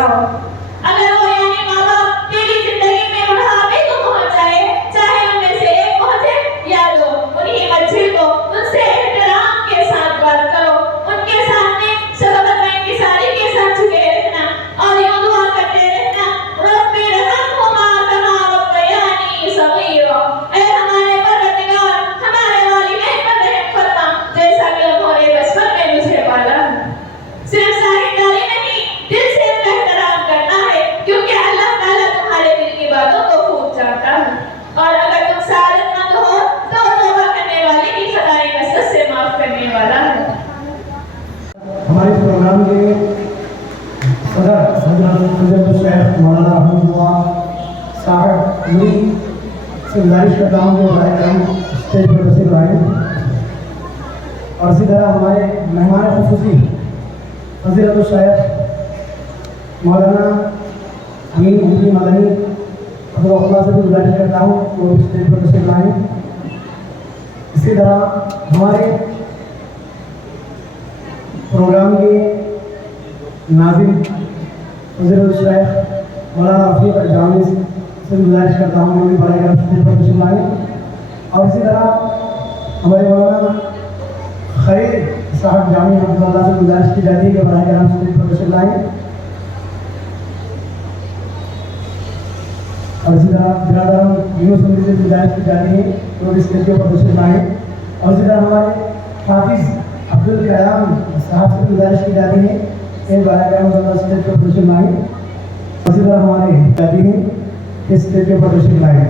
जाओ। अगर वो यानी माँ बाप तेरी जिंदगी में बुढ़ापे को पहुंचाए, चाहे उनमें से एक पहुंचे या दो, उन्हीं मंजिल को उनसे एहतराम के साथ बात करो, उनके सामने शफ़क़त में इंकिसारी के साथ झुके रहना और यूं दुआ करते रहना, रब्बी रहम्हुमा कमा रब्बयानी सग़ीरा। ऐ हमारे परवरदिगार, हमारे वालिदैन पर रहम फरमा जैसा कि उन्होंने बचपन में मुझे पाला। सिर्फ साहिबदारी नहीं, दिल से उनका एहतराम करना है, क्योंकि अल्लाह ताला तुम्हारे दिल की बातों को खूब जानता है। और अगर तुम सआदतमंद हो तो तौबा करने वाले की खताएं कसरत से माफ करने वाला है। हमारे इस प्रोग्राम के सदर हज़रत शेख मौलाना रहमतुल्लाह साहब मुरी से गुजारिश करता हूँ कि कार्यक्रम स्टेज पर तशरीफ लाएं। और इसी तरह हमारे मेहमान खुसूसी हज़रत शेख मौलाना अमीन मुफ्ती मदनी अब्दुल्लाह से भी गुजारिश करता हूँ कि वो स्टेज पर तशरीफ लाएं। इसी तरह हमारे प्रोग्राम के नाज़िम हज़रत शेख मौलाना रफ़ीक जामी से गुजारिश करता हूँ कि वो भी कार्यक्रम स्टेज पर तशरीफ लाएं। और इसी तरह हमारे मौलाना खैर साहब जामी अब्दुल्लाह से गुजारिश की जाती है कि कार्यक्रम स्टेज पर तशरीफ लाएं। और इसी तरह बिरादरान यूनुस अमीर से गुजारिश की जाती है कि वो स्टेज के ऊपर तशरीफ लाएं। और इसी तरह हमारे हाफिज़ अब्दुल कलाम साहब से गुजारिश की जाती है कि कार्यक्रम स्टेज पर तशरीफ लाएं। इसी तरह हमारे जाती है कि स्टेज के ऊपर तशरीफ लाएं।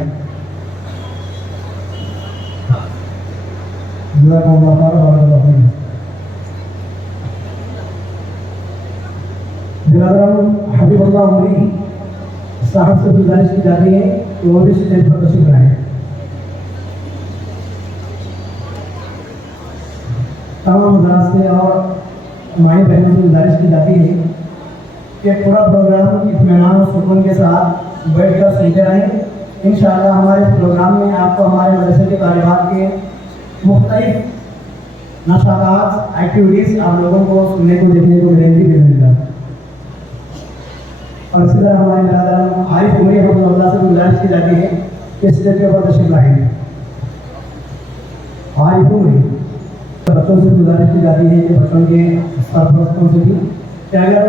बिरादरान हबीबुल्लाह उमरी साहब से गुजारिश की जाती है कि वो भी स्टेज पर तशरीफ लाएं। तमाम हज़रात से और माई बहनों से गुजारिश की जाती है कि पूरा प्रोग्राम इत्मीनान और सुकून के साथ बैठ कर सुनते रहें। इंशाअल्लाह हमारे इस प्रोग्राम में आपको हमारे मदरसे के तालिबात के मुख्तलिफ नशात एक्टिविटीज़ आप लोगों को सुनने को देखने को मिलेंगी बिस्मिल्लाह। और इसी तरह हमारे बिरादरान आरिफ उमरी अब्दुल्लाह से गुजारिश की जाती है कि स्टेज के ऊपर तशरीफ लाएंगे। आरिफ उमरी बच्चों से गुजारिश की जाती है कि बच्चों के सरपरस्तों से भी कि अगर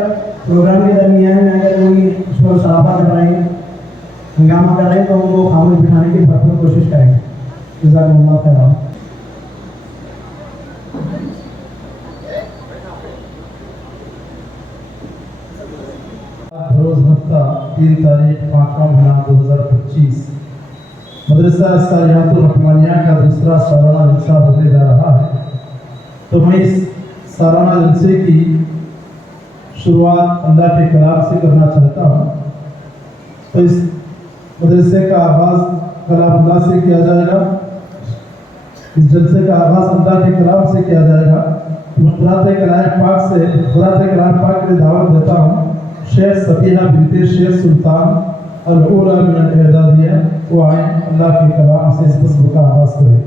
प्रोग्राम के दरमियान में अगर कोई शोर शराबा कर रहे हैं, हंगामा कर रहे हैं, तो उनको खामोश बिठाने की भरपूर कोशिश करें। जज़ाकुमुल्लाह खैर। रोज़ हफ्ता 3 तारीख 5वां महीना 2025 मदरसा सालिहातुल रहमानिया का दूसरा सालाना जलसा होने जा रहा है। तो मैं इस सालाना जलसे की शुरुआत अल्लाह के कलाम से करना चाहता हूँ। तो इस मदरसे का आगाज़ कलामुल्लाह से किया जाएगा। इस जलसे का आगाज़ अल्लाह के कलाम से किया जाएगा। मैं खुरात कलाम पाक के लिए दावत देता हूँ शेख सफीना बिनते शेख सुल्तान अल-ऊला मिन अल-एदादिया वो आए अल्लाह के कलाम से इस मज़मून का आगाज़ करें।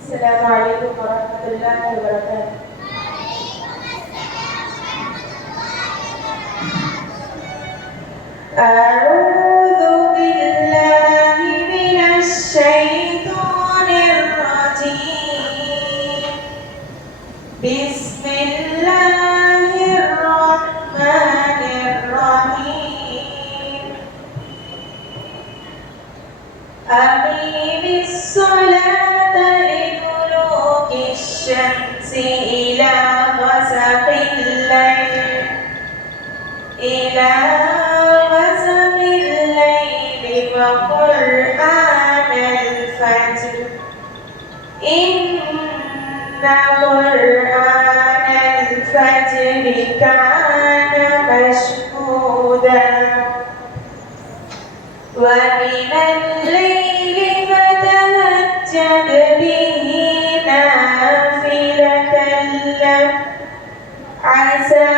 अस्सलामु अलैकुम व रहमतुल्लाहि व बरकातहू। अऊज़ु बिल्लाहि मिनश शैतानिर रजीम। बिस्मिल्लाहिर रहमानिर रहीम। अक़ीमिस सलाता लिदुलूकी शम्सी इला ग़सक़िल लैल व क़ुरआनल फ़ज्र इन्ना क़ुरआनल फ़ज्रि कान मशहूदा व मिनल लैलि फ़तहज्जद बिही नाफ़िलतन लक असा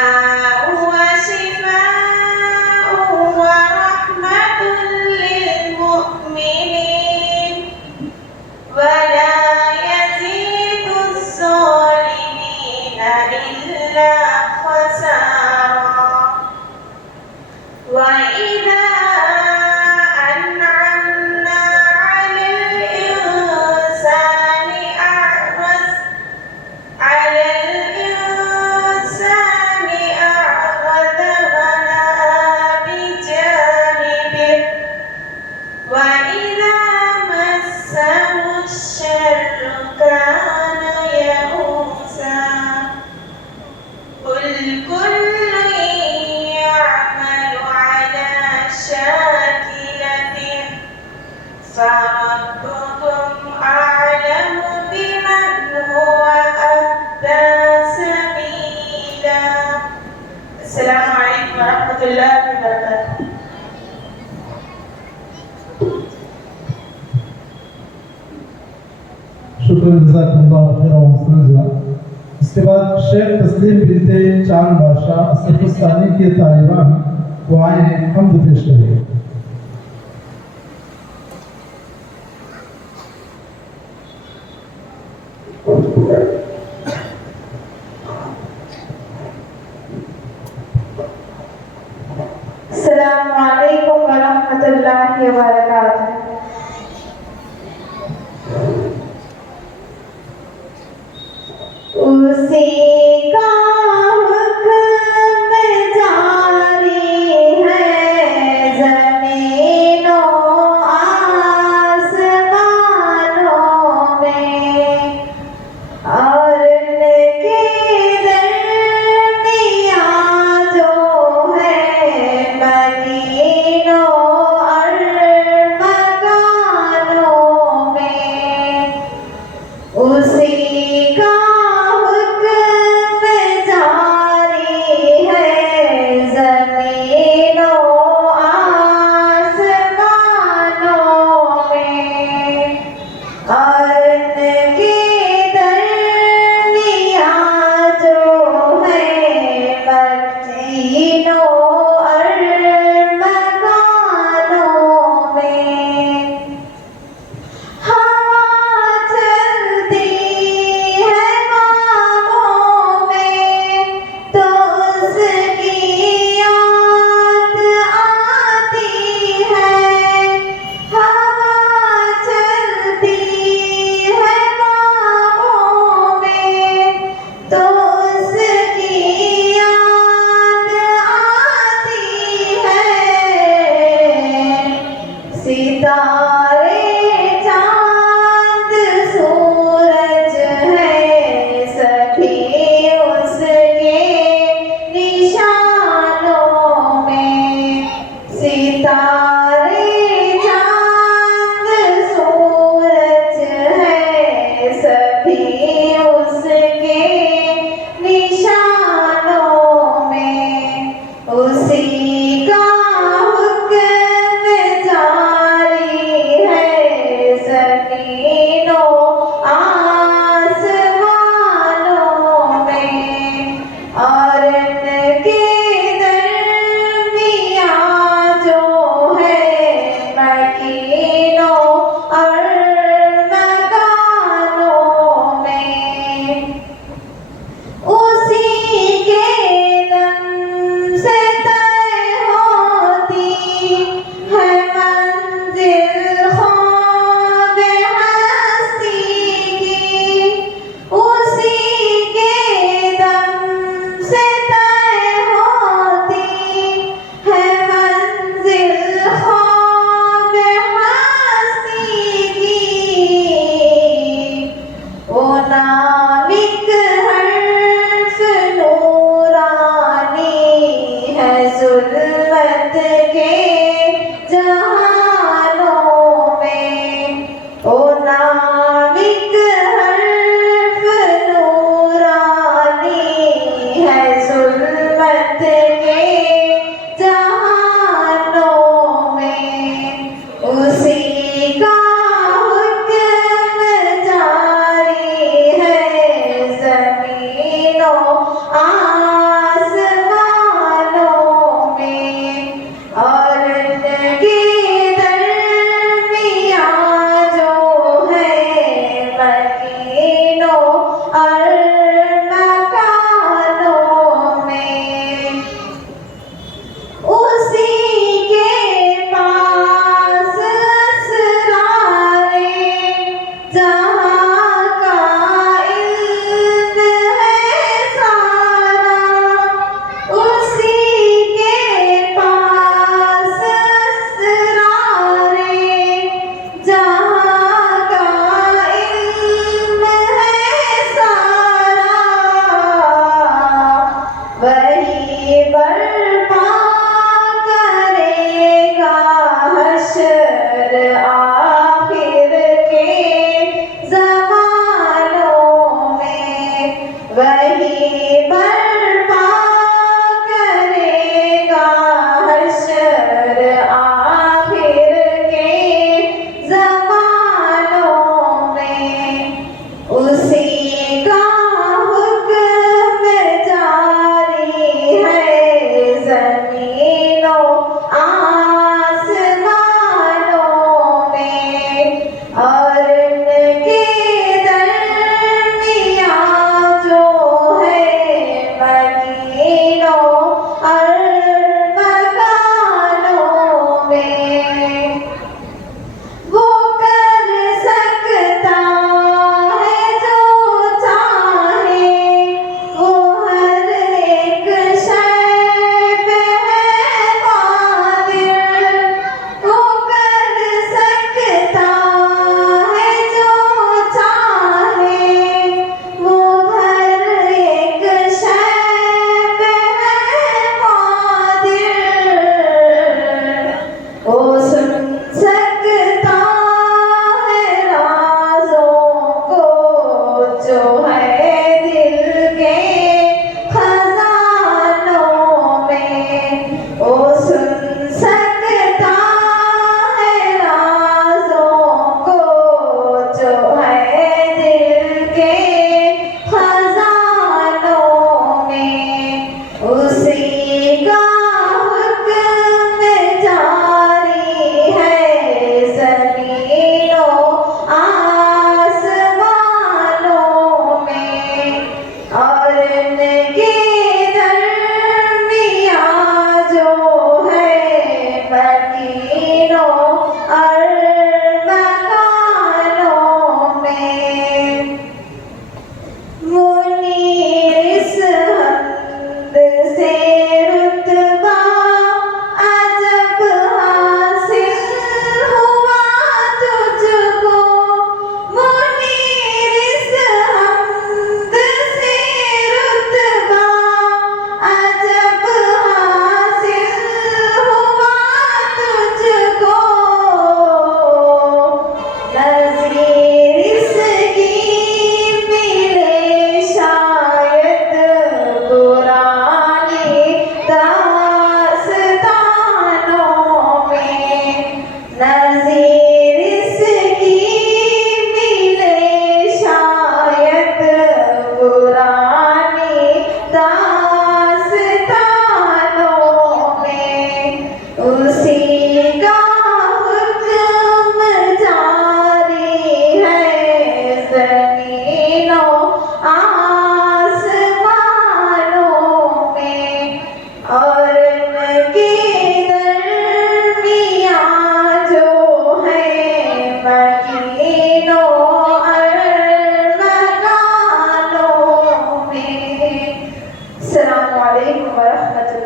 هو شفاء ورحمة للمؤمنين ولا يزيد الظالمين إلا خسارا وإذا أنعمنا على الإنسان أعرض ونأى بجانبه وإذا مسه الشر كان يئوسا قل كل يعمل على شاكلته فربكم أعلم بمن هو أهدى سبيلا. السلام عليكم ورحمة الله وبركاته. शुक्र जज़ाकल्लाह खैरन व सल्ला। इसके बाद शेख तस्लीम बिनते चांद बादशाह सफुस्तानी के तालिबान दुआएं हम्द पेश करें। السلام عليكم ورحمة الله وبركاته. اسی کا حکم جاری ہے زمین و آسمانوں میں اور ان کے درمیان جو ہے مدینوں اور مکانوں میں اسی کا حکم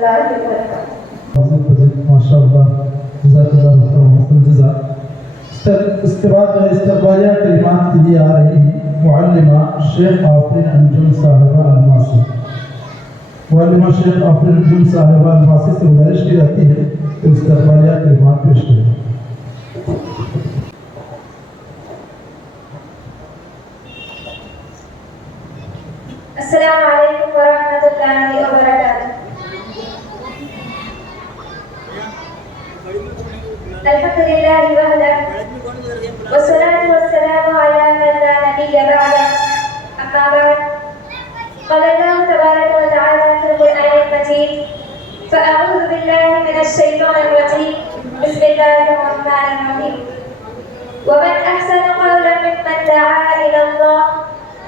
اللہ وبرکاتہ۔ ماشاءاللہ جزاک اللہ خیر جزاک۔ اس کے بعد جو استقبالیہ کلمات کے لیے آ رہی معلمہ شیخ آفرین انجم صاحبہ الماسی، معلمہ شیخ آفرین انجم صاحبہ الماسی سے گزارش کی جاتی ہے کہ استقبالیہ کلمات پیش کریں۔ السلام علیکم ورحمۃ اللہ وبرکاتہ۔ الحمد للہ وحدہ والصلاة والسلام علی من لا نبی بعدہ، اما بعد، قال اللہ تبارک وتعالی فی القرآن المجید فأعوذ باللہ من الشیطان الرجیم بسم اللہ الرحمن الرحیم ومن احسن قولا ممن دعا الی اللہ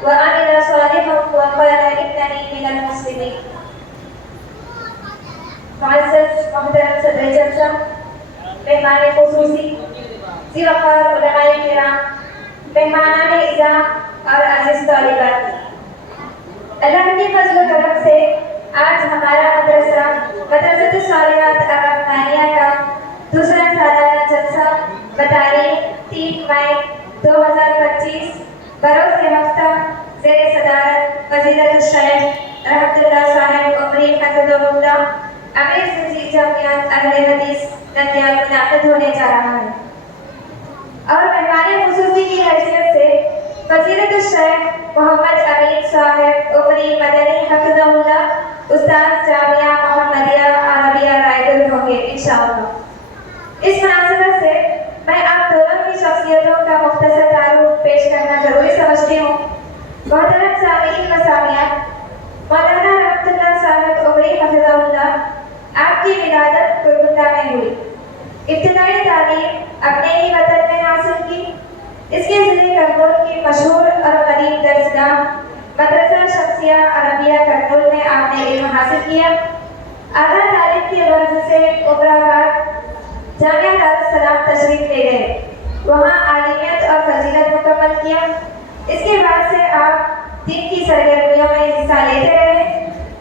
وعمل صالحا وقال اننی من المسلمین۔ معزز محترم صدر جلسہ، مہمان خصوصی، ذوقار علماء کرام، مہمانان اعزام اور عزیز طالبات، اللہ کے فضل و کرم سے آج ہمارا مدرسہ مدرسۃ الصالحات الرحمانیہ کا دوسرا سالانہ جلسہ بتاریخ 3 مئی 2025 بروز ہفتہ زیر صدارت فضیلت الشیخ رحمت اللہ صاحب عمری حفظہ اللہ امیر سلسلہ جامعہ اہل حدیث نندیال منعقد ہونے جا رہا ہے، اور مہمان خصوصی کی حیثیت سے فضیلت الشیخ محمد امین صاحب عمری مدنی حفظہ اللہ استاد جامعہ محمدیہ عربیہ رائے گل ہوں گے انشاءاللہ۔ اس مناسبت سے میں آپ دونوں کی شخصیتوں کا مختصر تعارف پیش کرنا ضروری سمجھتی ہوں۔ محترم سامعین و سامعات، مولانا رحمت اللہ صاحب عمری حفظہ اللہ آپ کی ولادت کلکتہ میں ہوئی۔ ابتدائی تعلیم اپنے ہی وطن میں حاصل کی۔ اس کے ذریعے کرنول کی مشہور اور قدیم درسگاہ مدرسہ شمسیہ عربیہ کرنول میں آپ نے علم حاصل کیا۔ اعلیٰ تعلیم کی غرض سے عمرہ بعد جامعہ دارالسلام تشریف لے گئے، وہاں عالمیت اور فضیلت مکمل کیا۔ اس کے بعد سے آپ دین کی سرگرمیوں میں حصہ لیتے رہے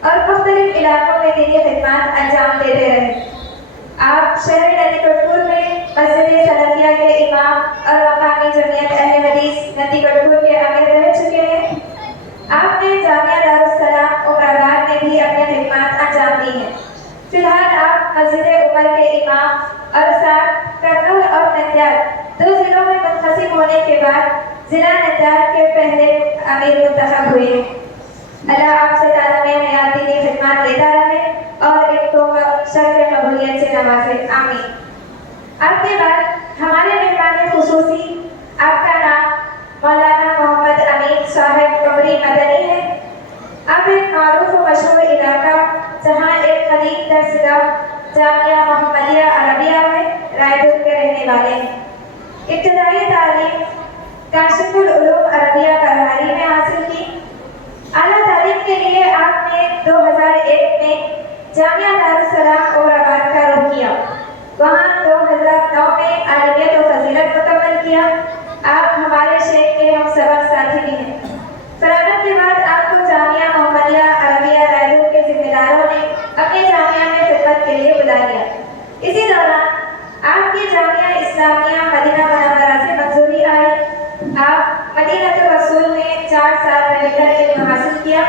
اور مختلف علاقوں میں دینی خدمات انجام دیتے رہے۔ آپ شہر نندی کٹور میں مسجد سلفیہ کے امام اور مقامی جمعیت اہل حدیث نندی کٹور کے امیر رہ چکے ہیں۔ آپ نے جامعہ دارالسلام عمر آباد میں بھی اپنی خدمات انجام دی ہیں۔ فی الحال آپ مسجد عمر کے امام اور ساتھ کرنول اور نندیال 2 ضلعوں میں منقسم ہونے کے بعد ضلع نندیال کے پہلے امیر منتخب ہوئے ہیں۔ اللہ آپ سے تعلیم حیاتی کی خدمات لیتا رہے اور ایک کو شرف قبولیت سے نوازے، آمین۔ آپ کے بعد ہمارے مہمان خصوصی، آپ کا نام مولانا محمد امین صاحب عمری مدنی ہے۔ آپ ایک معروف و مشہور علاقہ جہاں ایک قدیم درسگاہ جامعہ محمدیہ عربیہ میں رائے گل کے رہنے والے ہیں۔ ابتدائی تعلیم کاشف العلوم عربیہ کرہاری میں حاصل کی۔ اعلیٰ تعلیم کے لیے آپ نے 2001 میں جامعہ دارالسلام عمر آباد کا رخ کیا، وہاں 2009 میں عالمیت و فضیلت مکمل کیا۔ آپ ہمارے شیخ کے ہم سبق ساتھی بھی ہیں۔ فراغت کے بعد آپ کو جامعہ محمدیہ عربیہ رائے گل کے ذمہ داروں نے اپنے جامعہ میں خدمت کے لیے بلا لیا۔ اسی دوران آپ کی جامعہ اسلامیہ مدینہ منورہ سے منظوری آئی۔ آپ مدینہ الرسول میں 4 سال رہ کر علم حاصل کیا۔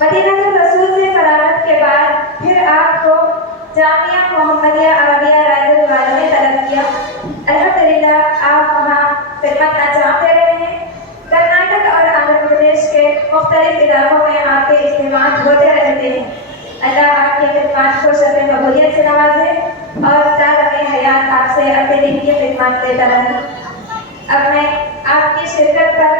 مدینہ الرسول سے فراغت کے بعد پھر آپ کو جامعہ محمدیہ عربیہ رائے گل والوں نے طلب کیا۔ الحمدللہ آپ وہاں خدمت انجام دے رہے ہیں۔ کرناٹک اور آندھرا پردیش کے مختلف علاقوں میں آپ کے اجتماعات ہوتے رہتے ہیں۔ اللہ آپ کی خدمات کو شرف قبولیت سے نوازے اور تعلیم حیات آپ سے اپنے دین کی خدمات لیتا رہے۔ اب میں آپ کی شرکت پر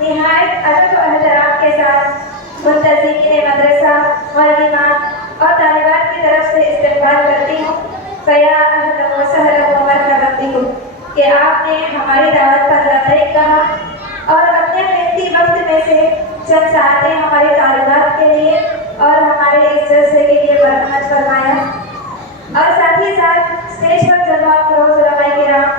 نہایت ادب و احترام کے ساتھ منتظمین مدرسہ، معلمات اور طالبات کی طرف سے استقبال کرتی ہوں۔ فیا اہلا و سہلا و مرحبا بکم کہ آپ نے ہماری دعوت پر لبیک کہا اور اپنے قیمتی وقت میں سے چند ساعتیں ہماری طالبات کے لیے اور ہمارے اس جلسے کے لیے برآمد فرمایا، اور ساتھ ہی ساتھ اسٹیج پر جلوہ افروز علماء کرام،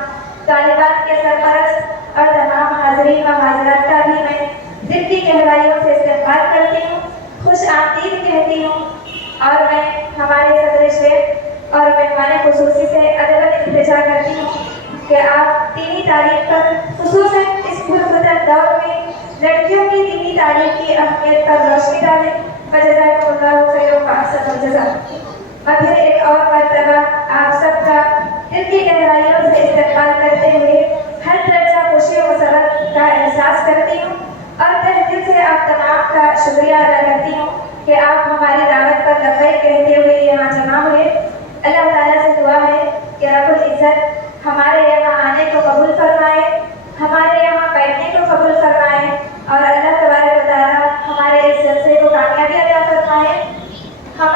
طالبات کے سرپرست اور تمام حاضرین و حاضرات کا بھی میں دل کی گہرائیوں سے استقبال کرتی ہوں، خوش آمدید کہتی ہوں، اور میں ہمارے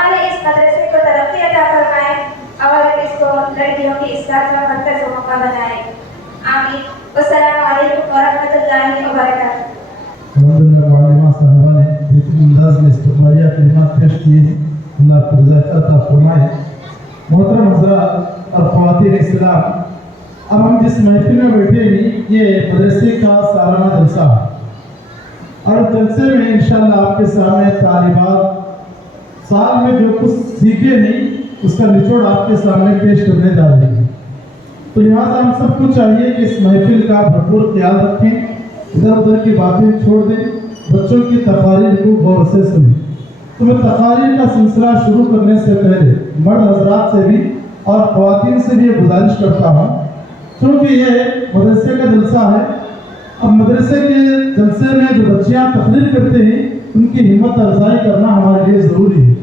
हमारे इस मदरसे को तरक्की अता फरमाए और इसको लड़कियों की इस्लाह का मरकज व मौका बनाए। आमीन। वस्सलामु अलैकुम व रहमतुल्लाहि व बरकातहू। अल्हम्दुलिल्लाह मालिमा साहबा ने बेहतरीन अंदाज में इस्तक़बालिया कलिमात पेश किए, अल्लाह को रज़ा अता फरमाए। मोहतरम हज़रात और ख़वातीन इस्लाम, अब हम जिस महफिल में बैठे हैं ये मदरसे का सालाना जलसा है और जलसे में इंशाअल्लाह आपके सामने तालिबात साल में जो कुछ सीखे नहीं उसका निचोड़ आपके सामने पेश करने जा रही है। तो लिहाजा हम सबको चाहिए कि इस महफिल का भरपूर ख्याल रखें, इधर उधर की बातें छोड़ दें, बच्चों की तकारीर को गौर से सुनें। तो मैं तकारीर का सिलसिला शुरू करने से पहले मर्द हजरात से भी और ख़वातीन से भी गुजारिश करता हूँ, क्योंकि ये मदरसे का जलसा है। अब मदरसे के जलसे में जो बच्चियाँ तकरीर करते हैं उनकी हिम्मत अफजाई करना हमारे लिए ज़रूरी है।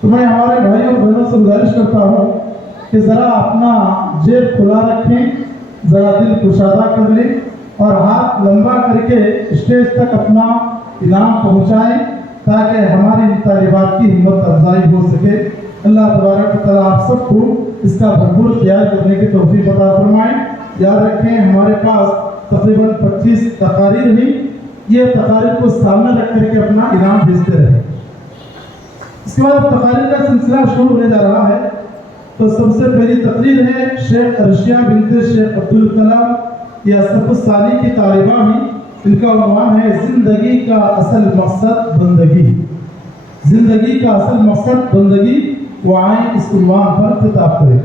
तो मैं हमारे भाइयों और बहनों से गुजारिश करता हूँ कि ज़रा अपना जेब खुला रखें, ज़रा दिल कुशादा कर लें और हाथ लंबा करके स्टेज तक अपना इनाम पहुँचाएँ ताकि हमारी तालिबात की हिम्मत अफजाई हो सके। अल्लाह तबारक व तआला आप सबको इसका भरपूर ख्याल करने की तौफीक अता फरमाए। याद रखें हमारे पास तकरीबन 25 तकारीर हुई, ये तकारीर को सामने रख करके अपना इनाम भेजते रहे। इसके बाद तकारीर का सिलसिला शुरू होने जा रहा है। तो सबसे पहली तकरीर है शेख अर्शिया बिनते शेख अब्दुल कलाम या सफ़साली की तालिबा हैं। इनका उन्वान है ज़िंदगी का असल मकसद बंदगी। ज़िंदगी का असल मकसद बंदगी। वो आए इस उन्वान पर खिताब करें।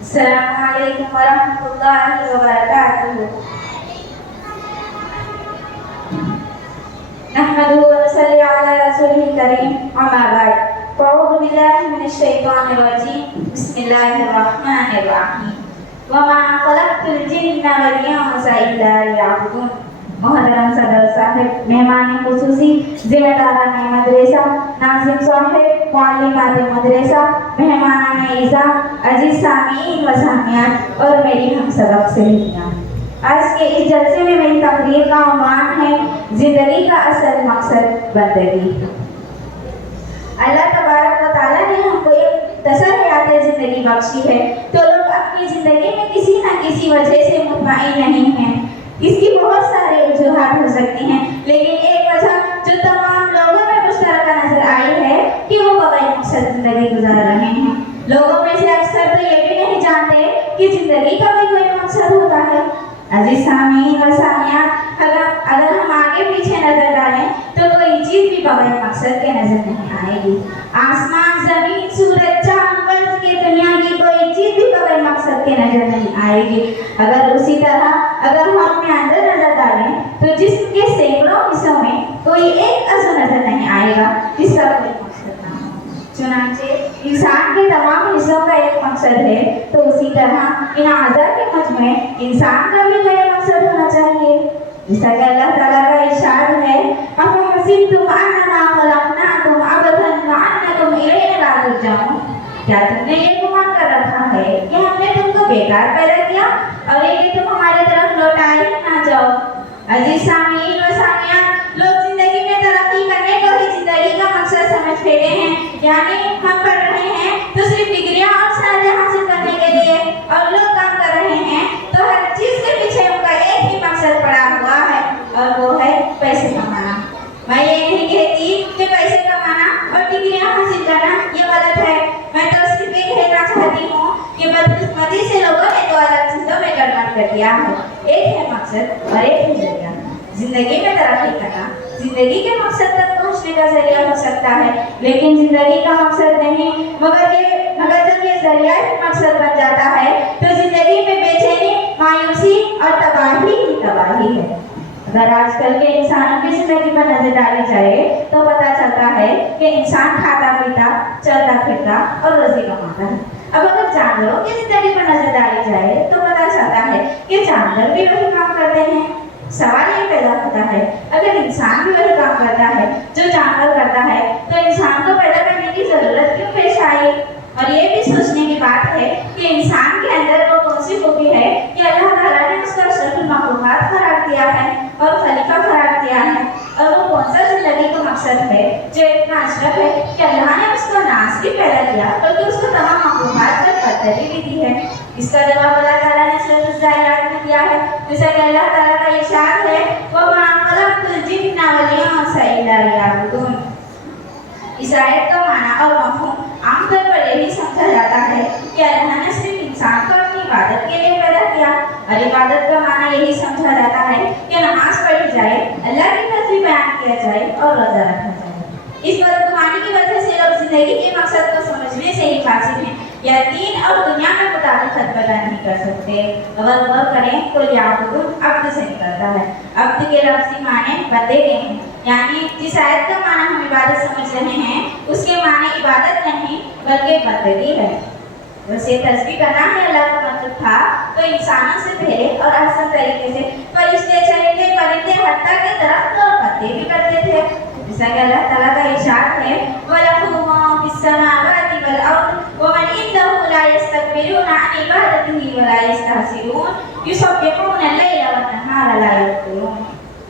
अस्सलामु अलैकुम व रहमतुल्लाहि व बरकातहू। नहमदुहु व नसल्ली अला रसूलिल करीम, अम्मा बाद। अऊज़ु बिल्लाहि मिनश शैतानिर रजीम। बिस्मिल्लाहिर रहमानिर रहीम। व मा खलक़तुल जिन्ना वल इंसा इल्ला लियअबुदून। मोहतरम सदर साहिब, मेहमान खुसूसी, जिम्मेदारान मदरसा, नाज़िम साहिब, मुअल्लिमात मदरसा, मेहमानान इज़्ज़ाम, अजीज सामीईन व सामियात और मेरी हम सबक सहेलियाँ, आज के इस जलसे में मेरी तकरीर का उन्वान है जिंदगी का असल मकसद बंदगी। अल्लाह तबारक व तआला ने हमको एक तसल्लुयात जिंदगी बख्शी है, तो लोग अपनी जिंदगी में किसी न किसी वजह से मुतमईन नहीं हैं। इसकी बहुत सारे वजूहात हो सकती हैं, लेकिन एक वजह जो तमाम लोगों में मुश्तरका नजर आई है कि वो बगैर मकसद जिंदगी गुजार रहे हैं। लोगों में से अक्सर तो ये भी नहीं जानते कि जिंदगी का भी कोई मकसद होता है। अजीज सामीईन व सामियात, अगर हम आगे पीछे नजर डालें तो कोई चीज भी बगैर मकसद के नजर नहीं आएगी। आसमान, जमीन, सूरज, चांद, बर्फ की दुनिया की कोई चीज भी बगैर मकसद के नजर नहीं आएगी। अगर उसी तरह अगर हम अपने अंदर नजर डालें तो जिस्म के सैकड़ों हिस्सों में कोई एक अज़ू नजर नहीं आएगा जिसका कोई मकसद ना हो। चुनांचे इंसान के तमाम हिस्सों का एक मकसद है, तो उसी तरह इन आज़ा के मजमूए इंसान का भी कोई मकसद होना चाहिए। जैसा कि अल्लाह ताला का इरशाद है, अफ़हसिबतुम अन्नमा खलक़नाकुम अबथन व अन्नकुम इलैना ला तुरजऊन। क्या तुमने ये गुमान कर रखा है कि हमने तुमको बेकार पैदा किया और ये तुम हमारे तरफ लौटाए ना जाओ। अजीज सामीईन व सामियात, लोग जिंदगी में तरक्की करने को ही जिंदगी का मकसद समझ बैठे हैं, यानी हम पढ़ रहे हैं तो सिर्फ डिग्रियां और शहादत हासिल करने के लिए, और लोग काम कर रहे हैं तो हर चीज के पीछे उनका एक ही मकसद पड़ा हुआ है और वो है पैसे कमाना। मैं ये नहीं कहती कि पैसे कमाना और डिग्रियां हासिल करना ये गलत है। मैं तो सिर्फ ये कहना चाहती हूँ कि बदकिस्मती से लोगों ने दो अलग चीजों में गड़बड़ कर दिया है। एक है मकसद और एक है जरिया। जिंदगी में तरक्की करना जिंदगी के मकसद तक पहुँचने का जरिया हो सकता है, लेकिन जिंदगी का मकसद नहीं। मगर जब ये जरिया मकसद बन जाता है तो जिंदगी में बेचैनी, मायूसी और तबाही ही तबाही है। अगर आजकल के इंसानों की जिंदगी पर नजर डाली जाए तो पता चलता है कि इंसान खाता पीता, चलता फिरता और रोजी कमाता है। अब अगर जानवरों की जिंदगी पर नजर डाली जाए तो पता चलता है कि जानवर भी वही काम करते हैं। सवाल ये पैदा होता है, अगर इंसान भी वही काम करता है जो जानवर करता है तो इंसान को पैदा करने की जरूरत क्यों पेश आई? और ये भी सोचने की बात है कि इंसान के अंदर वो कौन सी खूबी है कि अल्लाह ताला ने उसको अशरफुल मखलूकात करार दिया है और खलीफा करार दिया है, और वो कौन सा जिंदगी का मकसद है जो इतना अशरफ है कि अल्लाह ने उसको नाज भी पैदा किया बल्कि उसको तमाम मखलूक़ात पर बरतरी भी दी है। इसका जवाब अल्लाह ताला ने सूरह ज़ारियात में दिया है, जैसा कि अल्लाह ताला का इरशाद है, वमा खलक़तुल जिन्ना वल इंसा इल्ला लियअबुदून। इस आयत का माना और मफ़हूम आमतौर पर यही समझा जाता है कि अल्लाह ने सिर्फ इंसान को अपनी इबादत के लिए पैदा किया, और इबादत का माना यही समझा जाता है कि नमाज पढ़ी जाए, अल्लाह की तस्बीह बयान किया जाए और रोज़ा रखा जाए। इस बदगुमानी की वजह से लोग जिंदगी के मकसद को समझने से ही कासिर हैं या दीन और दुनिया में मुताबिक खतबा नहीं कर सकते। अगर गौर करें तो याबुदून अब्द से निकलता है। अब्द के लफ्ज़ी माने बंदे के हैं, यानी जिस आयत का माना हम इबादत समझ रहे हैं उसके माने इबादत नहीं बल्कि बंदगी है। वैसे तस्बीह करना ही अल्लाह का मतलब था तो इंसानों से पहले और आसान तरीके से फरिश्ते, चरिंदे, परिंदे, हत्ता के दरख्त और पत्ते भी करते थे। जैसा कि अल्लाह ताला का इरशाद है, वलहु मा फिस समावाति वल अर्द व मन इंदहु ला यस्तकबिरूना अन इबादतिही व ला यस्तहसिरून युसब्बिहूना अल-लैला वन नहारा ला यफ्तुरून।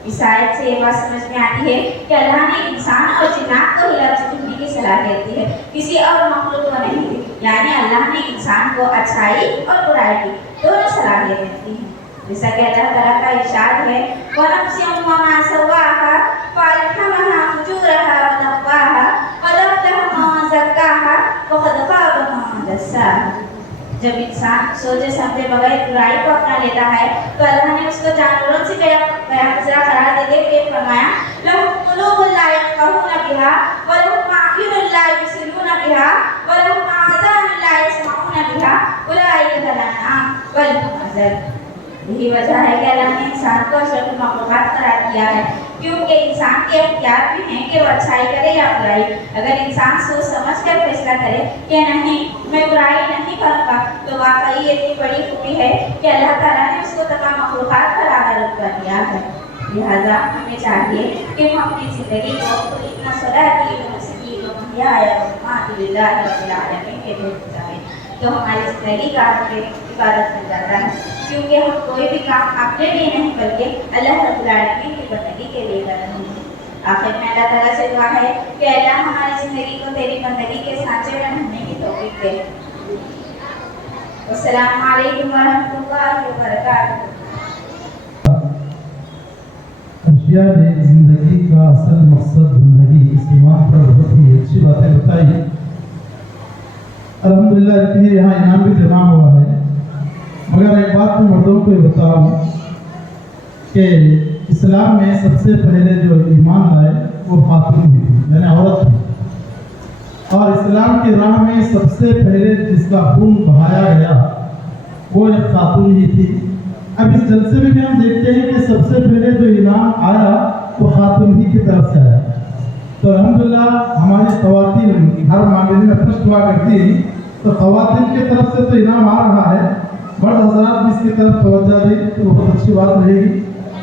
इस आयत से ये बात समझ में आती है कि अल्लाह ने इंसान और जिन्नात को हिला चुनने की सलाहियत दी है, किसी और मखलूक को नहीं दी। यानी अल्लाह ने इंसान को अच्छाई और बुराई की दोनों सलाहियतें दी हैं। जैसा कि अल्लाह ताला का इरशाद है, वनफ्सिन वमा सव्वाहा फअल्हमहा फुजूरहा व तक़वाहा क़द अफ़लहा मन ज़क्काहा व क़द ख़ाब मन दस्साहा। जब इंसान सोचे समझे बगैर बुराई को अपना लेता है तो अल्लाह ने उसको जानवरों से गया गुजरा करार देते हुए फरमाया, लहुम क़ुलूबुन ला यफ़क़हूना बिहा व लहुम अ'युनुन ला युबसिरूना बिहा व लहुम आज़ानुन ला यस्मऊना बिहा उलाइका कल-अनआम बल हुम अज़ल। यही वजह है कि अल्लाह ने इंसान को अशरफुल मखलूक़ात करार दिया है, क्योंकि इंसान के अख्तियार भी हैं कि वो अच्छाई करे या बुराई। अगर इंसान सोच समझ कर फैसला करे कि नहीं मैं बुराई नहीं करूँगा तो वाकई ये इतनी बड़ी खूबी है कि अल्लाह ताला ने उसको तमाम मखलूक़ात पर आदर कर दिया है। लिहाजा हमें चाहिए कि हम अपनी ज़िंदगी को इतना सलाती व नुस्खी व महयाया व ममाती लिल्लाहि रब्बिल आलमीन के लिए गुजारें तो हमारी ज़िंदगी का इबादत मिल जाता है, क्योंकि हम कोई भी काम अपने लिए नहीं बल्कि अल्लाह रब्बुल आलमीन की बंदगी के लिए कर रहे हैं। आखिर में अल्लाह ताला से दुआ है कि अल्लाह हमारी ज़िंदगी को तेरी बंदगी के सांचे में रहने की तौफीक दे। अस्सलामु अलैकुम व रहमतुल्लाहि व बरकातुहू। अशिया ने जिंदगी का असल मकसद जिंदगी इस्लाम पर बहुत ही अच्छी बातें बताई। अल्हम्दुलिल्लाह इतने यहाँ इनाम भी जमा हुआ है, मगर एक बात मैं मर्दों को बताऊँ कि इस्लाम में सबसे पहले जो ईमान लाए वो खातून भी थी, यानी औरत थी, और इस्लाम की राह में सबसे पहले जिसका खून बहाया गया वो एक खातून ही थी। अब इस जलसे में भी हम देखते हैं कि सबसे पहले जो इनाम आया वो खातून ही की तरफ से आया। तो अल्हम्दुलिल्लाह हमारी ख़वातीन हर मामले में फर्स्ट हुआ करती है, तो ख़वातीन की तरफ से तो इनाम आ रहा है, मर्द हज़रात भी इसकी तरफ तवज्जो दें तो बहुत अच्छी बात रहेगी।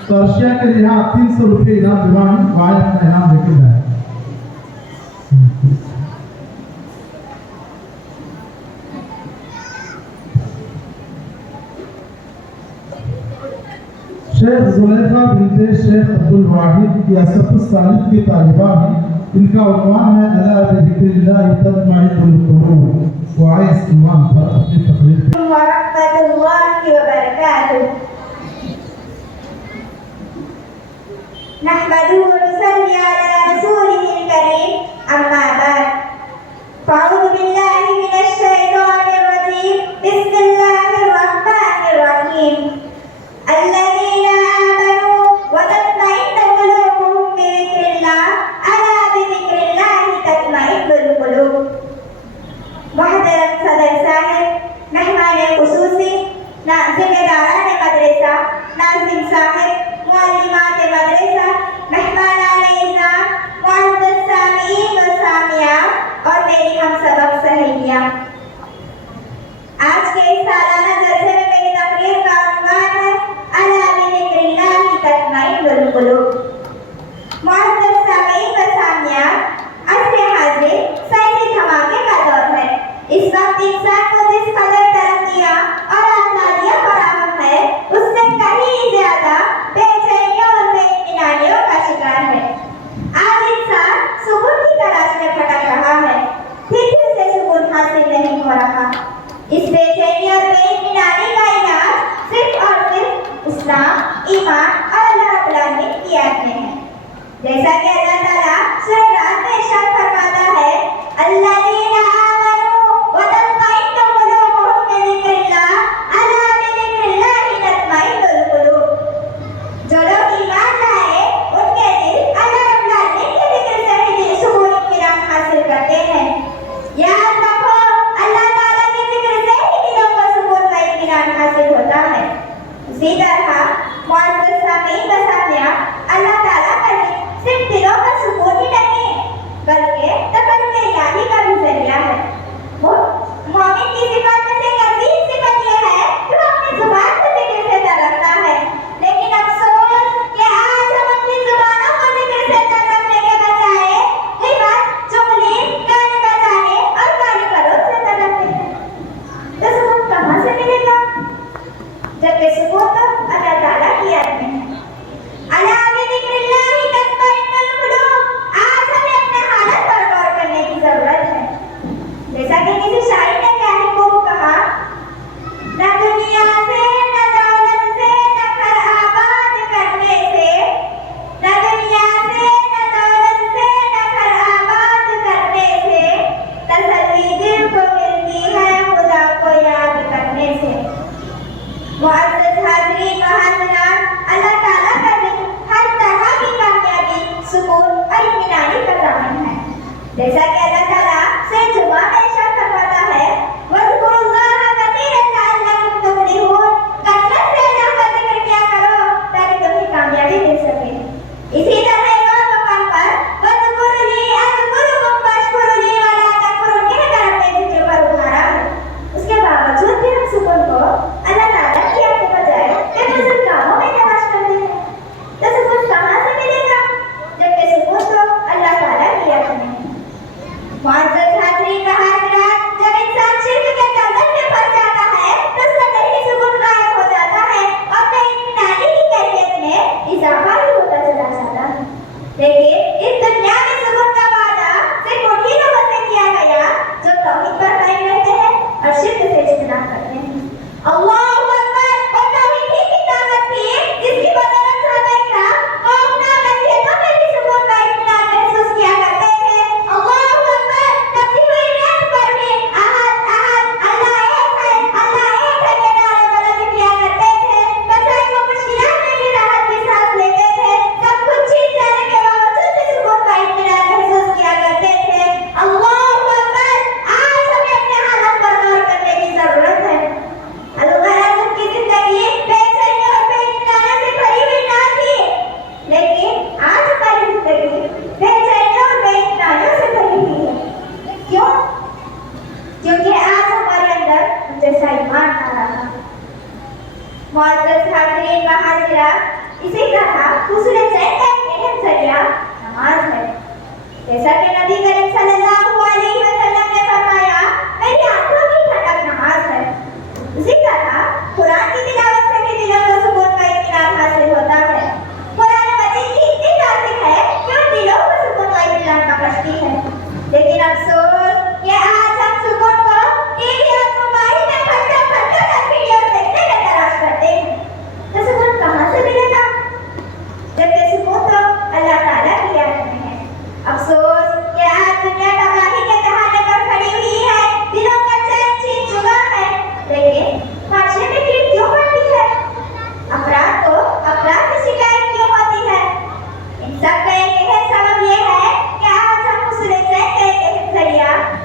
तो अर्शिया के लिए यहाँ 300 रुपये इनाम जमा है, वहाँ अपना इनाम लेके जाए। शेख जुलेखा बिनते शेख अब्दुल वाहिद यासतुस सालिद की तालिबा हैं। इनका उन्वान है अला बिज़िक्रिल्लाह तत्मइन्नुल क़ुलूब। वो आए इस उन्वान पर अपनी तकरीर व रहमतुल्लाहि व बरकातुहू। नहमदुहु व नुसल्ली अला रसूलिहिल करीम, अम्मा बाद। फ़अऊज़ु बिल्लाहि मिनश शैतानिर रजीम, बिस्मिल्लाहिर रहमानिर रहीम। الذين آمنوا وتطمئن قلوبهم بذكر الله ألا بذكر الله تطمئن القلوب۔ محترم صدر साहब, मेहमान खुसूसी, ज़िम्मेदारान मदरसा, नाज़िम साहब, मुअल्लिमात मदरसा, मेहमान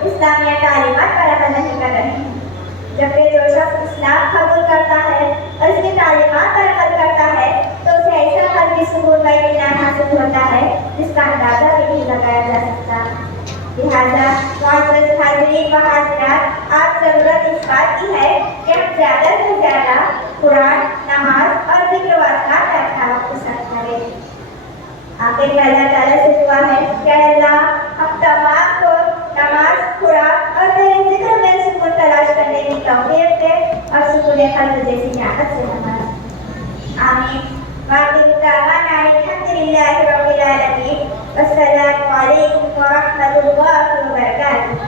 इस्लामिया तालीमात पर अमल नहीं कर रहे हैं। जबकि जो शख्स इस्लाम कबूल करता है और इसकी तालीमात पर अमल करता है तो उसे ऐसा कल्बी सुकून व इत्मीनान हासिल होता है जिसका अंदाजा भी नहीं लगाया जा सकता। लिहाजा मुअज़्ज़ज़ हाज़रीन व हाज़िरात, आप ज़रूरत इस बात की है कि हम ज़्यादा से ज़्यादा कुरान, नमाज और ज़िक्र व अज़कार का अख्तियार पसंद करें। आखिर में अल्लाह ताला से दुआ है कि अल्लाह हम तमाम को नमाज, कुरान और तेरे ज़िक्र में सुकून तलाश करने की तौफ़ीक़ दे और सुकून क़ल्ब जैसी नियामत से नवाज़े। आमीन। वाक़िअ दावाना अल्हम्दुलिल्लाहि रब्बिल आलमीन। अस्सलामु अलैकुम व रहमतुल्लाहि व बरकातुहू।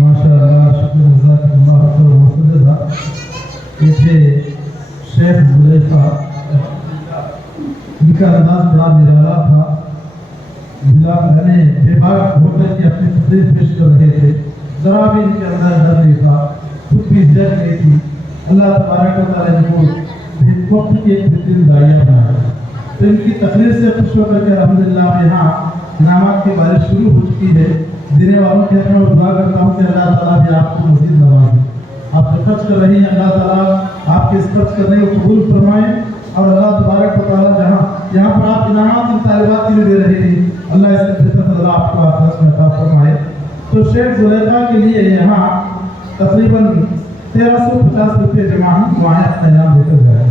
माशाअल्लाह, शुक्र जज़ाकल्लाह खैर वसल्लल्लाह। ये थे शेख ज़ुलेखा, इनका अंदाज बड़ा निराला था। यानी बेबाक होकर के अपनी तकरीर पेश कर रहे थे, जरा भी इनके अंदर डर नहीं था, खुद भी जज नहीं थी। अल्लाह तबारक व तआला इनको वक्त के एक बेहतरीन दाइया बनाया। तो इनकी तकरीर से खुश होकर के अल्हम्दुलिल्लाह यहाँ इनामात की बारिश शुरू हो चुकी है। देने वालों के हक़ में दुआ करता हूँ कि अल्लाह ताला भी आपको मज़ीद नवाज़े। आप जो खर्च कर रही हैं, अल्लाह ताला आपके इस खर्च करने को कबूल फरमाए। और अल्लाह तबारक व तआला जहाँ यहाँ पर आप इनामात इन तालिबात के लिए दे रहे हैं, अल्लाह इसका बेहतर फज़ल आपको आखिरत में अता फरमाए। तो शेख ज़ुलेखा के लिए यहाँ तकरीबन 1350 रुपये जमा हुआ अपना इनाम लेकर जाए।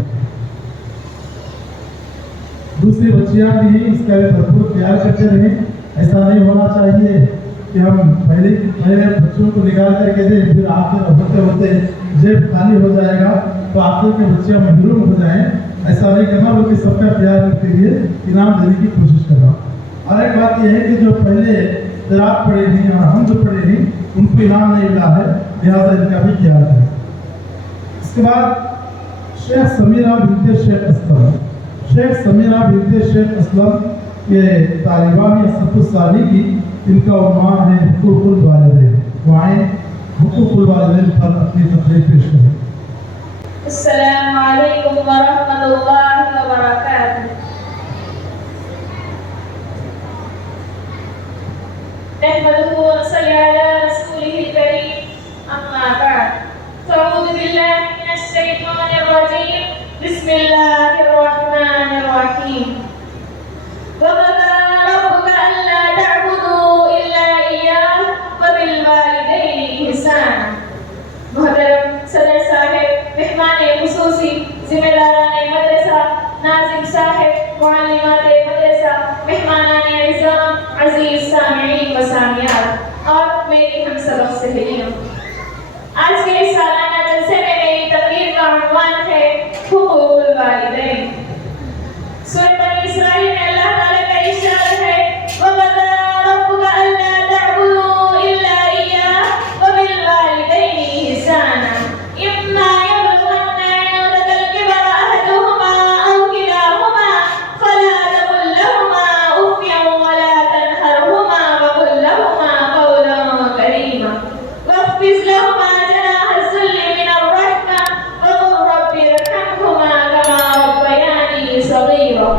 दूसरी बच्चियाँ भी इसका भी भरपूर प्यार करते रहें। ऐसा नहीं होना चाहिए कि हम पहले बच्चों को निकाल करके दें, फिर आखिर होते होते जेब खाली हो जाएगा तो आखिर के बच्चियाँ महरूम हो जाएं। ऐसा नहीं करना, बल्कि सबका प्यार करते हुए इनाम देने की कोशिश करना। और एक बात यह है कि जो पहले क़िरात पढ़े हैं और हम जो पढ़े हैं उनको इनाम नहीं मिला है, लिहाजा इनका भी ख्याल करें। इसके बाद शेख समीरा बिनते शेख असलम, शेख समीरा बिनते शेख असलम के तालिबान या सफ़ुस्सानी की इनका उन्वान है हुकूकुल वालिदैन। वो आए हुकूकुल वालिदैन पर अपनी तकरीर पेश करें। अस्सलामु अलैकुम व रहमतुल्लाहि व बरकातुहू। नहमदुहु व नसल्ली अला रसूलिहिल करीम, अम्मा बअद। फ़अऊज़ु बिल्लाहि मिनश शैतानिर रजीम। बिस्मिल्लाहिर रहमानिर रहीम। वक़ज़ा रब्बुका अल्ला तअबुदू इल्ला इय्याहु व बिल वालिदैनि इहसाना। मोहतरम सदर साहिब, मेहमान खुसूसी, ज़िम्मेदारान मदरसा, नाज़िम साहिब, मुअल्लिमात मदरसा, मेहमानान इज़्ज़ाम, अज़ीज़ सामिईन व सामियात और मेरी हमसबक सहेलियों, आज के इस सालाना जलसे में मेरी तकरीर का उन्वान है हुकूकुल वालिदैन। सूरह बनी इसराइल में अल्लाह ताला का इरशाद है, वक़ज़ा रब्बुका अल्ला तअबुदू इल्ला इय्याहु व बिल वालिदैनि इहसाना। इम्मा यबलुगन्ना इंदकल किबरा अहदुहुमा औ किलाहुमा फला तक़ुल लहुमा उफ़्फ़िन व ला तनहरहुमा व क़ुल लहुमा क़ौलन करीमा वख़्फ़िज़ लहुमा जनाह अज़्ज़ुल्लि मिनर रहमा व क़ुल रब्बि इरहमहुमा कमा रब्बयानी सग़ीरा।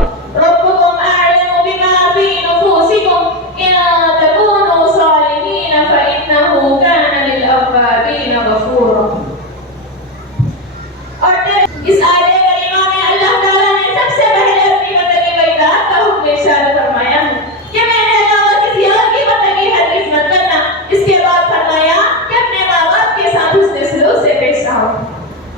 रब्बुकुम अअलमु बिमा फ़ी नुफूसिकुम इन तकूनू सालिहीन फ़इन्नहु कान लिल अव्वाबीन गफ़ूरा। और इस आयत करीमा में अल्लाह ताला ने सबसे पहले अपनी बंदगी व इताअत का हुक्म इरशाद फरमाया है कि मैंने अलावा किसी और की बंदगी हरगिज़ मत करना। इसके बाद फरमाया कि अपने माँ बाप के साथ हुस्न सलूक से पेश आओ।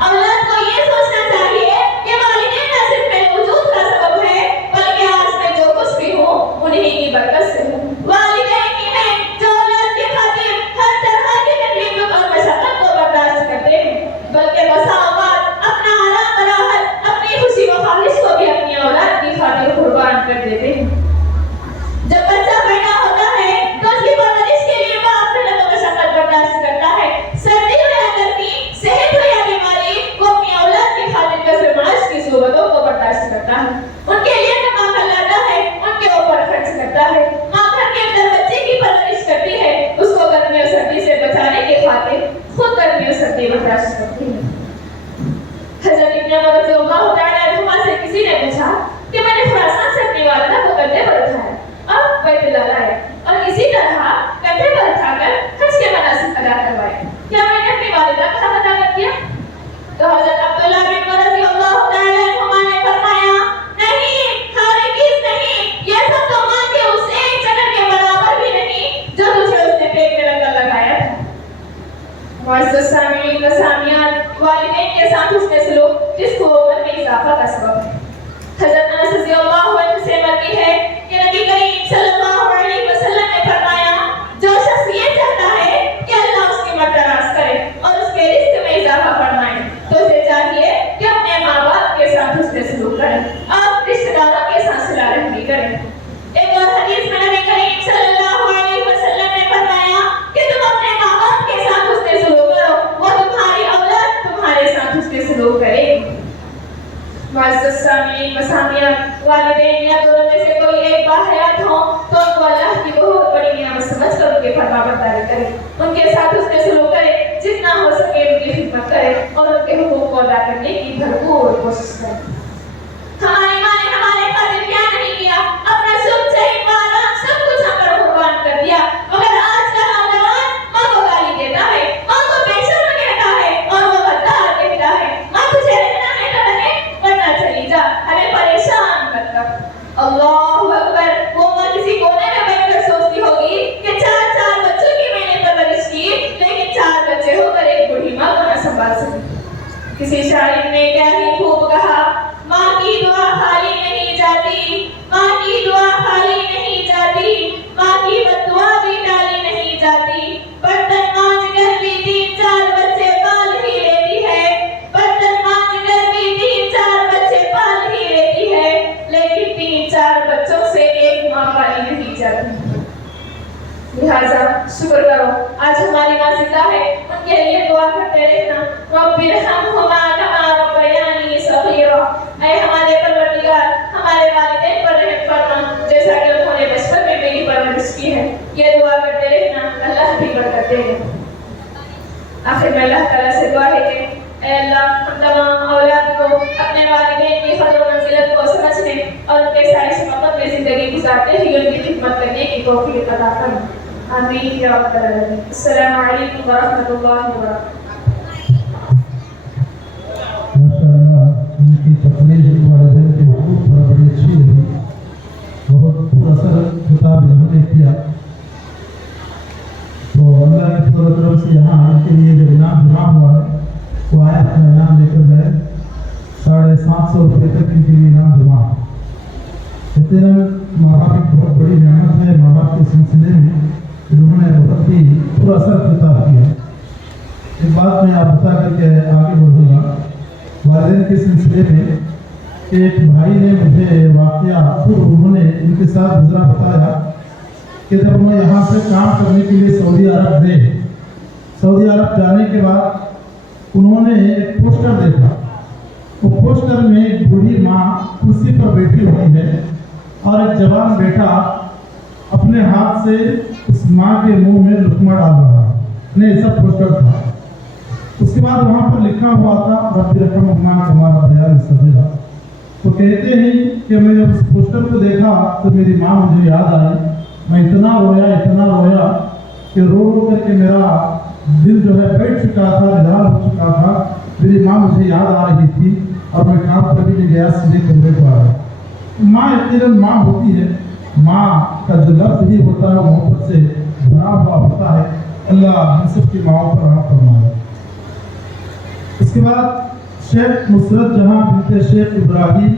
औलाद को ये सोचना चाहिए कि वालिदैन न सिर्फ मेरे वजूद का सबब है, बल्कि आज मैं जो कुछ भी हूँ उन्हीं की बरकत से हूँ। वालिदैन ही हैं जो औलाद की खातिर हर तरह की तकलीफ और मशक्क़त को बर्दाश्त करते हैं, बल्कि बसा औकात अपना आराम और राहत, अपनी खुशी व ख्वाहिश को भी अपनी औलाद की खातिर कुर्बान कर देते हैं। जब बच्चा पैदा होता है तो उसकी परवरिश के लिए बाप मेहनत व मशक्क़त बर्दाश्त करता है। सर्दी हो या गर्मी, सेहत हो या बीमारी, वो अपनी औलाद की खातिर कसर माश की ज़रूरतों को बर्दाश्त करता है। उनके लिए कमा कर लाता है, उनके ऊपर खर्च करता है। माँ घर के अंदर बच्चे की परवरिश करती है, उसको गर्मी और सर्दी से बचाने के खातिर खुद गर्मी और सर्दी बर्दाश्त करती है। हज़रत इब्न उमर रज़ियल्लाहु तआला अन्हुमा से किसी ने पूछा कि मैंने खुरासान से अपनी वालिदा को कंधे पर उठाया और बैतुल्लाह लाया और इसी तरह कंधे पर उठाकर معزز سامعین و سامعات، والدین کے ساتھ حسن سلوک جس کو عمر میں اضافہ کا سبب ہے۔ حضرت انس رضی اللہ عنہ سے مرتی ہے کہ نبی کریم صلی اللہ علیہ وسلم نے فرمایا، جو شخص یہ چاہتا ہے کہ اللہ اس کی مدراس کرے اور اس کے رزق میں اضافہ فرمائے تو اسے چاہیے کہ اپنے ماں باپ کے ساتھ حسن سلوک کرے، آپ رشتہ داروں کے ساتھ صلہ رحمی کریں۔ ایک اور حدیث میں نبی کریم صلی اللہ علیہ وسلم نے فرمایا کہ تم اپنے ماں باپ کے ساتھ حسن سلوک کرو، وہ تمہاری اولاد تمہارے ساتھ حسن سلوک کرے گی۔ معزز سامعین و سامعات، والدین یا دونوں میں سے کوئی ایک باحیات ہو تو ان کو اللہ کی بہت بڑی نعمت سمجھ کر ان کے فرما برداری کرے، ان کے ساتھ حسن سلوک کرے، جتنا ہو سکے ان کی خدمت کرے اور ان کے حقوق کو ادا کرنے کی بھرپور کوشش کرے۔ ہماری ماں نے ہمارے خاطر کیا نہیں کیا، اپنا سکھ چین آرام سب کچھ ہم پر قربان کر دیا، مگر آج کا نوجوان ماں کو گالی دیتا ہے، ماں کو بےشرم کہتا ہے اور وہ غدار کہتا ہے، ماں تجھے رہنا ہے تو رہے ورنہ چلی جا، ہمیں پریشان مت کر۔ اللہ اکبر، وہ ماں کسی کونے میں بیٹھ کر سوچتی ہوگی کہ چار بچوں کی میں نے پرورش کی، لیکن 4 بچے ہو کر ایک بوڑھی ماں کو نہ سنبھال سکی۔ کسی شاعر نے کیا ہی خوب کہا، ماں کی دعا خالی نہیں جاتی، ماں کی دعا خالی نہیں جاتی، ماں کی بددعا بھی ٹالی نہیں جاتی، برتن مانج کر بھی 3-4 بچے پال ہی لیتی ہے، برتن مانج کر بھی 3-4 بچے پال ہی لیتی ہے، لیکن 3-4 بچوں سے ایک ماں پالی نہیں جاتی۔ لہٰذا شکر کرو، آج ہماری ماں زندہ ہے، ان کے لیے دعا کرتے رہنا، رب ارحمہما کما ربیانی صغیرا، اے ہمارے پروردگار ہمارے والدین پر رحم فرما جیسا کہ انہوں نے بچپن میں میری پرورش کی ہے۔ یہ دعا کرتے رہنا، اللہ بھی برکت دے گا۔ آخر میں اللہ تعالیٰ سے دعا ہے کہ اے اللہ، ہم تمام اولاد کو اپنے والدین کی قدر و منزلت کو سمجھنے اور ان کے سائے مقام میں زندگی گزارتے ہوئے ان کی خدمت کرنے کی توفیق عطا فرما۔ آمین یا رب العالمین۔ السلام علیکم ورحمۃ اللہ وبرکاتہ۔ ان کی تقریر والدین کے حقوق پر بڑی اچھی لگی، بہت پراثر خطاب انہوں نے کیا، تو اللہ کی طرف سے یہاں ان کے لیے جو انعام جمع ہوا ہے وہ آئے اپنا انعام لے کر گئے، 750 روپے تک ان کے لیے انعام جمع ہے۔ کہتے ہیں ماں باپ ایک بہت بڑی نعمت ہے، ماں باپ کے سلسلے میں انہوں نے بہت ہی پراثر خطاب کیا۔ ایک بات میں آپ بتا کر کے آگے بڑھوں گا، والدین کے سلسلے میں ایک بھائی نے مجھے واقعہ خود انہوں نے ان کے ساتھ گزرا بتایا کہ جب انہوں یہاں سے کام کرنے کے لیے سعودی عرب گئے، سعودی عرب جانے کے بعد انہوں نے ایک پوسٹر دیکھا، وہ پوسٹر میں ایک بوڑھی ماں کرسی پر بیٹھی ہوئی ہے اور ایک جوان بیٹا اپنے ہاتھ سے اس ماں کے منہ میں لقمہ ڈال رہا ہے، نہیں ایسا پوسٹر تھا۔ اس کے بعد وہاں پر لکھا ہوا تھا رب ارحمہما کما ربیانی صغیرا۔ تو کہتے ہیں کہ میں نے اس پوسٹر کو دیکھا تو میری ماں مجھے یاد آئی، میں اتنا رویا کہ رو کر کے میرا دل جو ہے بیٹھ چکا تھا، نڈال ہو چکا تھا، میری ماں مجھے یاد آ رہی تھی اور میں کام پر بھی نہیں گیا، سیدھے کمرے کو آ گیا۔ ماں یقیناً ماں ہوتی ہے، ماں کا جو لفظ ہی ہوتا ہے محبت سے بھرا ہوا ہوتا ہے۔ اللہ ہم سب کی ماؤں پر رحم فرمائے۔ اس کے بعد شیخ نصرت جہاں بنت شیخ ابراہیم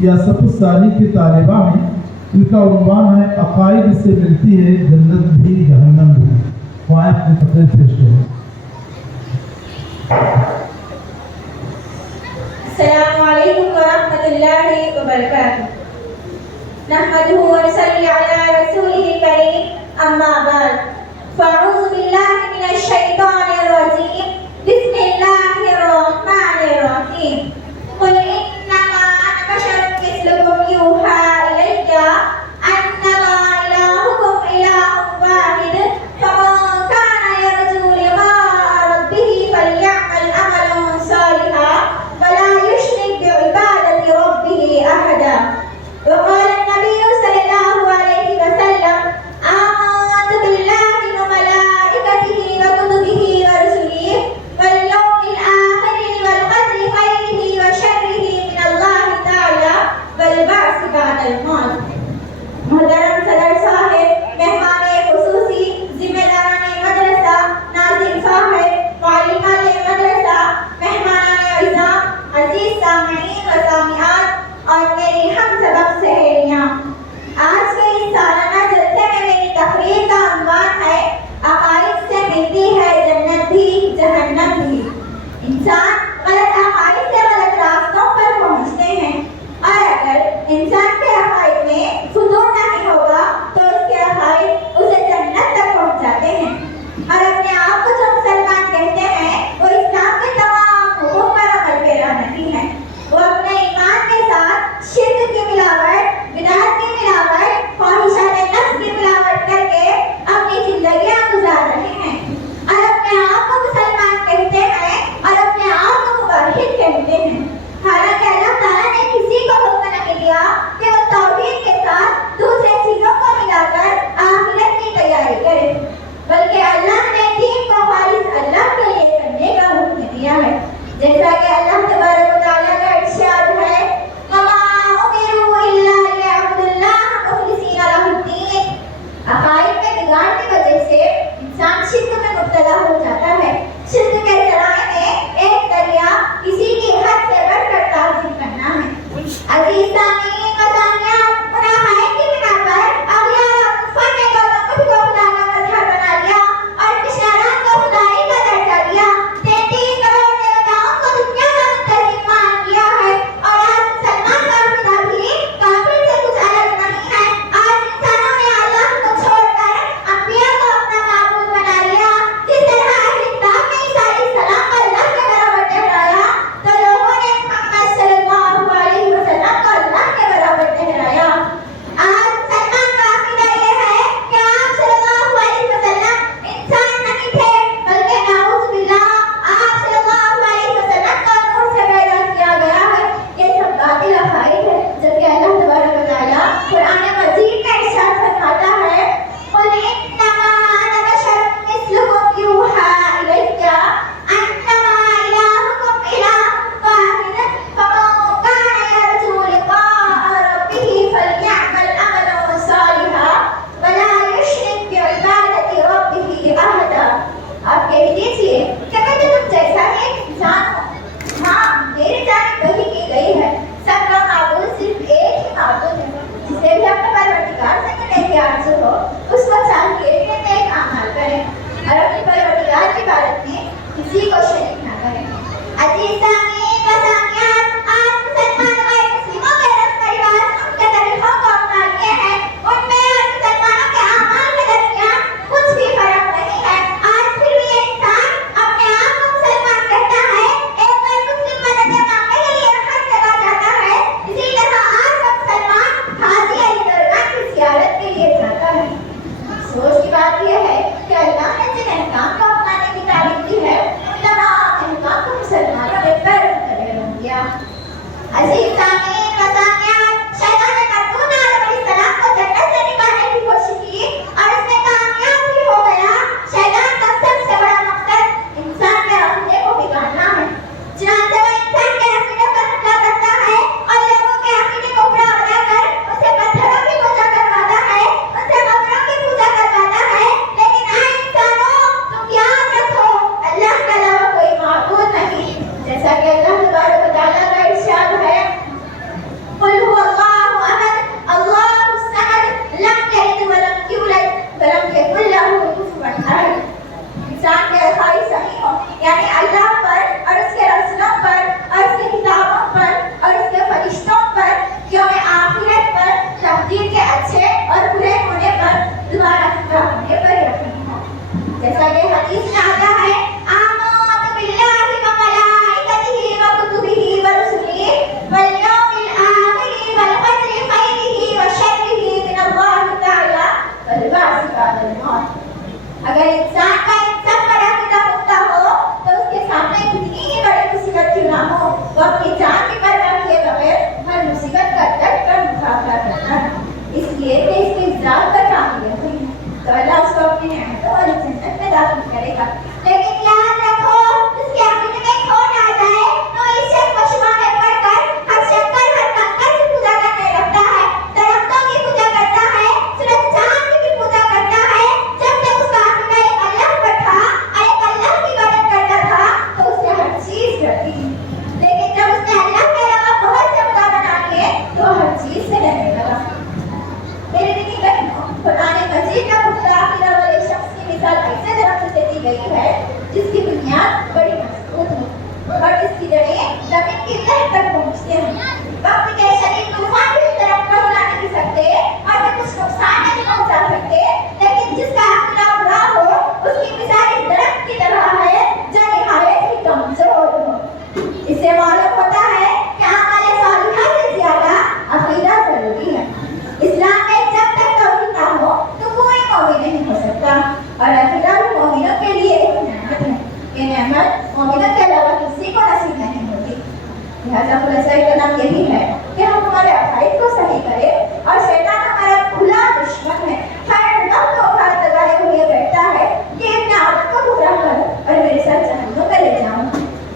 یا صف الثانی کی طالبہ ہیں، ان کا عنوان ہے عقائد سے ملتی ہے جنت بھی جہنم بھی۔ وہ آئے اپنی تقریر پیش کریں۔ السلام علیکم ورحمۃ اللہ وبرکاتہ۔ نحمده ونصلي على رسوله الكريم، اما بعد، فاعوذ باللہ من الشیطان الرجیم، بسم اللہ الرحمن الرحیم۔ قل انما انا بشر مثلکم یوحی الی انما الہکم الہ واحد، فمن کان یرجو لقاء ربہ فلیعمل عملا صالحا ولا یشرک بعبادۃ ربہ احدا۔ وقال النبي صلى الله عليه وسلم آمنت بالله वो अपनी जान की परवाह किए बगैर हर मुसीबत का डट कर मुकाबला करता है, इसलिए कि इसकी जात का कामिल है तो अल्लाह उसको अपनी नेमतों और जन्नत में दाखिल करेगा। लेकिन याद रखो उसके आखिर में खो ना जाए तो इसे पशुओं में पड़कर हर शक्कर हर कंकर की पूजा करने लगता है, दरख्तों की पूजा करता है, सूरज चांद की पूजा करता है। जब तक उसका आखिर में एक अल्लाह पर था और एक अल्लाह की इबादत करता था तो उसे हर चीज करती थी, लेकिन जब उसने अल्लाह के अलावा बहुत से खुदा बना लिए तो हर चीज से डरने लगा। मेरे दीदी बहनों, कुरान मजीद का पुख्ता अकीदा वाले शख्स की मिसाल ऐसे दरख्त से दी गई है जिसकी बुनियाद बड़ी मजबूत हो और जिसकी जड़ें जमीन की तह तक पहुंचते हैं। वक्त के शदीद तूफान भी इस दरख्त को हिला नहीं सकते और वे कुछ नुकसान नहीं पहुंचा सकते, लेकिन जिसका अकीदा बुरा हो उसकी मिसाल इस दरख्त की तरह है जो निहायत ही कमजोर हो। इससे मालूम होता है कि अमाल सालिहा से ज्यादा अकीदा जरूरी है। इस्लाम में जब तक तौहीद ना हो तो कोई मोमिन नहीं हो सकता और अकीदा भी मोमिनों के लिए एक नेमत है। ये नेमत मोमिनों के अलावा किसी को नसीब नहीं होती। लिहाजा खुलासा कलाम यही है कि हम हमारे अकाईद को सही करें और शैतान हमारा खुला दुश्मन है, हर वक्त औकात लगाए हुए बैठता है कि अपने आप को गुमराह करो और मेरे साथ जहन्नुम में ले जाओ।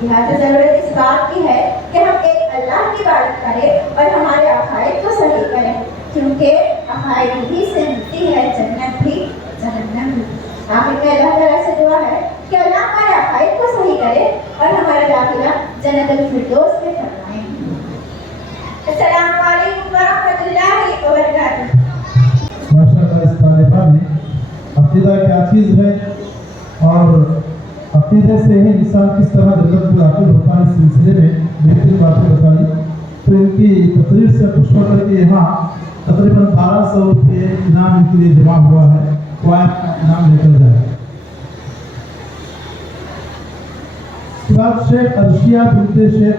लिहाजा जरूरत इस बात की है कि हम एक अल्लाह की इबादत करें और हमारे अकाईद को सही करें, क्योंकि अकाईद ही से मिलती है जन्नत भी जहन्नम भी। आखिर में अल्लाह ताला से दुआ है कि अल्लाह हमारे अकाईद को सही करे और हमारा दाखिला जन्नतुल फिरदौस में फरमाए। अस्सलामु अलैकुम व रहमतुल्लाहि व बरकातुहू। माशाअल्लाह, इस तालिबा में अकीदा क्या चीज़ है और अकीदे से ही इंसान किस तरह जन्नत में दाखिल होता है, इस सिलसिले में बेहतरीन बातें बताई। तो इनकी तकरीर से खुश होकर के यहाँ तकरीबन 1200 रुपये इनाम इनके लिए जमा हुआ है, वो आप इनाम लेकर जाए। उसके बाद शेख अर्शिया बिनते शेख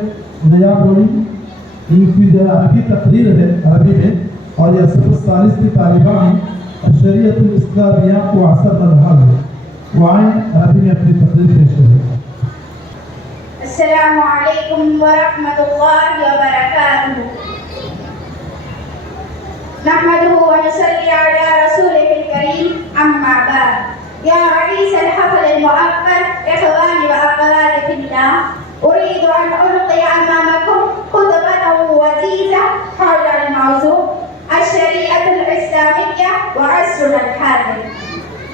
नयाबोली, इनकी जो अरबी तकरीर है अरबी में, और यह सफ़ सालिस की तालिबा में शरीयतुल इस्लामिया को असर रहा है, वो आए अरबी में अपनी तकरीर पेश करें। अस्सलामु अलैकुम व रहमतुल्लाहि व बरकातुहू। नहमदुहु व नसल्ली अला रसूलिहिल करीम, अम्मा बाद। या रईसल हफ़्ल मुअक्कर, इख़वानी व अख़वाती फिल्लाह, उरीदु अन उल्क़िय अमामकुम ख़ुतबतन वजीज़ा हौलल मौज़ू अश-शरीअतुल इस्लामिय्या व अस्रुल हादिर।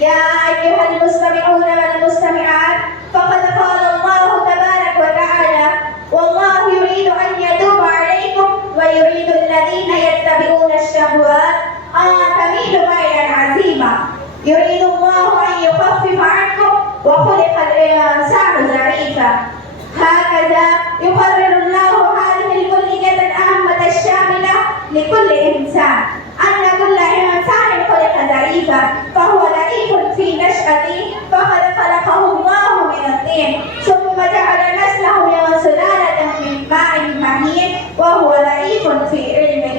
या अय्युहल मुस्तमिऊन वल मुस्तमिआत, फ़क़द क़ाल अल्लाहु तबारक व तआला, वल्लाहु युरीदु अन यतूबा अलैकुम व युरीदु अल्लज़ीना यत्तबिऊना अश-शहवात अन तमीलू मैलन अज़ीमा। युरीदु अल्लाहु अन युख़फ़्फ़िफ़ अन्कुम व ख़ुलिक़ल इंसानु ज़ईफ़ा। هكذا يقرر الله هذه الكلية الأهمة الشاملة لكل إنسان، أن كل إنسان خلق ضعيفا، فهو ضعيف في نشأته، فقد خلقه الله من الطين ثم جعل نسله من سلالة من ماء مهين وهو ضعيف في علمه،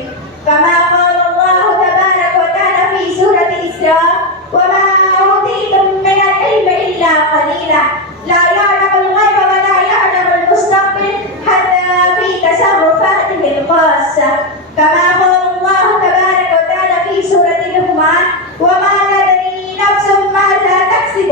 كما قال الله تبارك وتعالى في سورة الإسراء: وما أوتيتم من العلم إلا قليلا، لا يعلم الغيب ولا يعلم المستقبل حتى في تصرفاته الخاصة، كما قال الله تبارك وتعالى في سورة لقمان: وما تدري نفس ماذا تكسب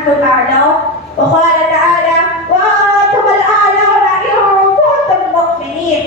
أنتم أعلون. وقال تعالى: وأنتم الأعلون إن كنتم مؤمنين.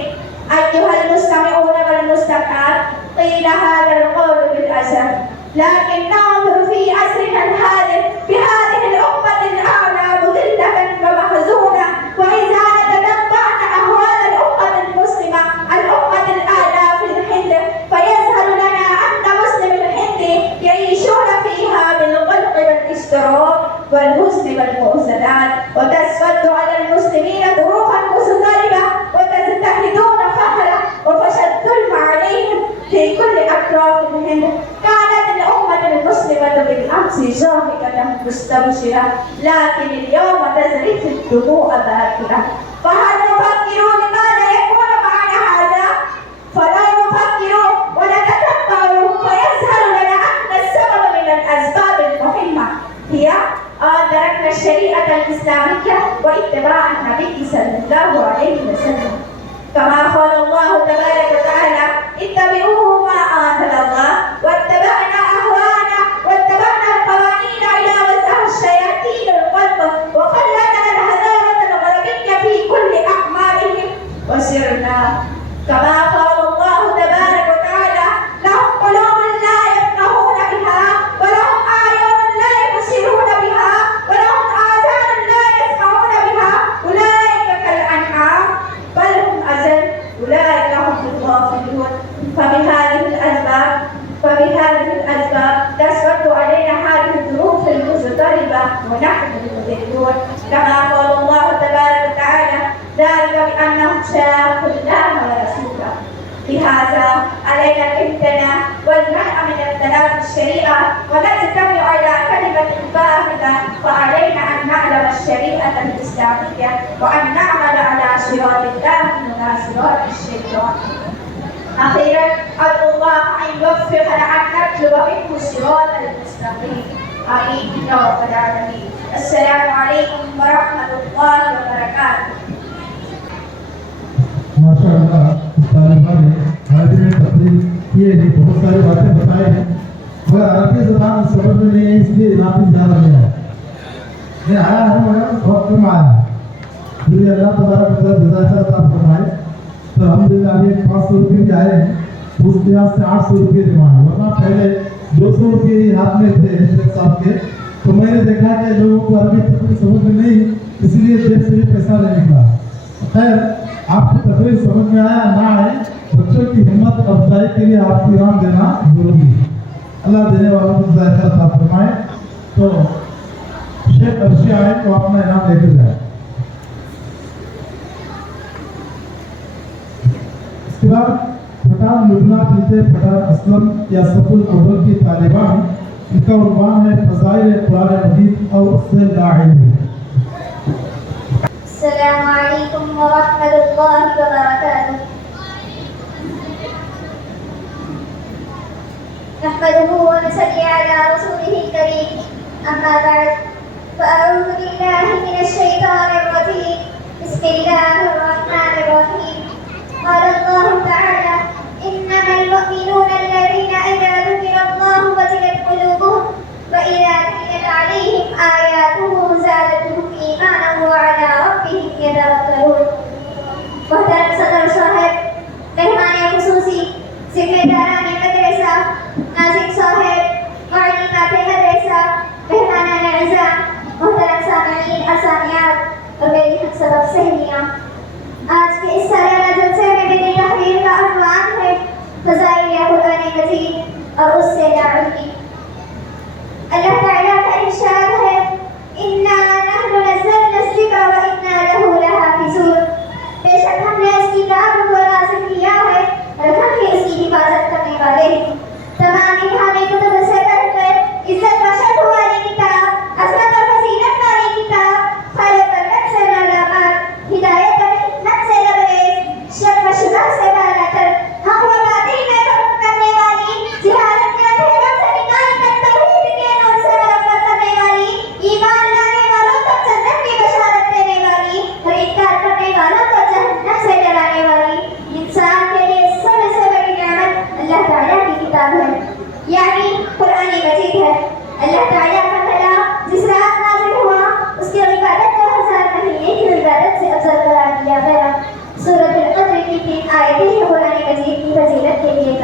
أيها المستمعون والمستمعات، قيل هذا القول بالأسف، لكن ننظر في عصرنا هذه بهذه الأمة الأعلى مذلة ومهزونة، وإذا تتبعنا أهوال الأمة المسلمة الأمة الأعلى في الهند فيظهر لنا أن مسلم الهند يعيشون فيها بالقلق والاضطراب والحزن والمؤذنات، وتسود على المسلمين ظروفا مضطربة، وتجتهدون فهلا وفشى الظلم عليهم في كل أطراف الهند. كانت الأمة المسلمة بالأمس زاهقة مستبشرة، لكن اليوم تزرف الدموع باكرة. فهل نفكر لماذا يكون معنا هذا؟ فلا نفكر ونتتبع فيظهر لنا أن السبب من الأسباب المهمة هي أن تركنا الشريعة الإسلامية واتباع النبي صلى الله عليه وسلم، كما قال الله تبارك وتعالى: اتبعوه ما أنزل الله، واتبعنا أهواءنا واتبعنا القوانين إلى وسع الشياطين القلب، وخلقنا الهداية الغربية في كل أعمالهم وسرنا، كما قال الله تبارك وتعالى: لهم قلوب لا يفقهون بها، ولهم أعين لا يبصرون بها، ولهم آذان لا يسمعون بها، أولئك كالأنعام بل هم أضل، أولئك هم الغافلون. فبهذه الأسباب تسود علينا هذه الظروف المضطربة ونحن المذلون، كما قال الله تبارك وتعالى: ذلك بأنهم شاقوا الله ورسوله. لهذا علينا الامتناع والمنع من اختلاف الشريعة ونجتمع على كلمة واحدة، فعلينا أن نعلم الشريعة الإسلامية وأن نعمل على صراط الله ولا صراط الشيطان. أخيرا أدعو الله أن يوفقنا أن نطلب منه الصراط المستقيم. آمين يا رب العالمين. السلام عليكم ورحمة الله وبركاته. माशाअल्लाह, इस तालिबा ने अरबी में तब्दील किए हैं, बहुत सारी बातें बताई हैं, मगर अरबी ज़बान समझ में नहीं है, इसलिए इनाफी ज़्यादा नहीं है। मैं आया हूँ मगर बहुत कम आया, मुझे अल्लाह तबारक व तआला जज़ाक अता फरमाए। तो अल्हम्दुलिल्लाह अभी 500 रुपये भी आए हैं, उस लिहाज से 800 रुपये डिमांड, वरना पहले 200 रुपये ही हाथ में थे शेख साहब के। तो मैंने देखा कि लोगों को अरबी तकरीर समझ में नहीं, इसलिए जेब से भी पैसा नहीं निकला। खैर, आपको तकरीर समझ में आया ना आए, बच्चों की हिम्मत अफजाई के लिए आपको इनाम देना जरूरी है। अल्लाह देने वालों को ज़ायका अता फरमाए। तो शेख अर्शी आए तो अपना इनाम लेकर जाए। इसके बाद पठान लुबना बीते पठान असलम या सफुल अव्वल की तालिबान, इनका उन्वान है फ़ज़ाइल कुरान मजीद और उससे लाइल्म। السلام عليكم ورحمة الله وبركاته. نحمده ونصلي على رسوله الكريم، أما بعد، فأعوذ بالله من الشيطان الرجيم. بسم الله الرحمن الرحيم. قال الله تعالى: إنما المؤمنون الذين إذا ذكر الله وجلت قلوبهم وإذا تليت عليهم آياته زادتهم إيمانا وعلى ربهم يتوكلون. محترم صدر صاحب، مہمان خصوصی، ذمہ-داران مدرسہ، ناظم صاحب، معلمات مدرسہ، مہمانان اعزام، محترم سامعین، اسامیات اور میری ہم سبق سہیلیاں،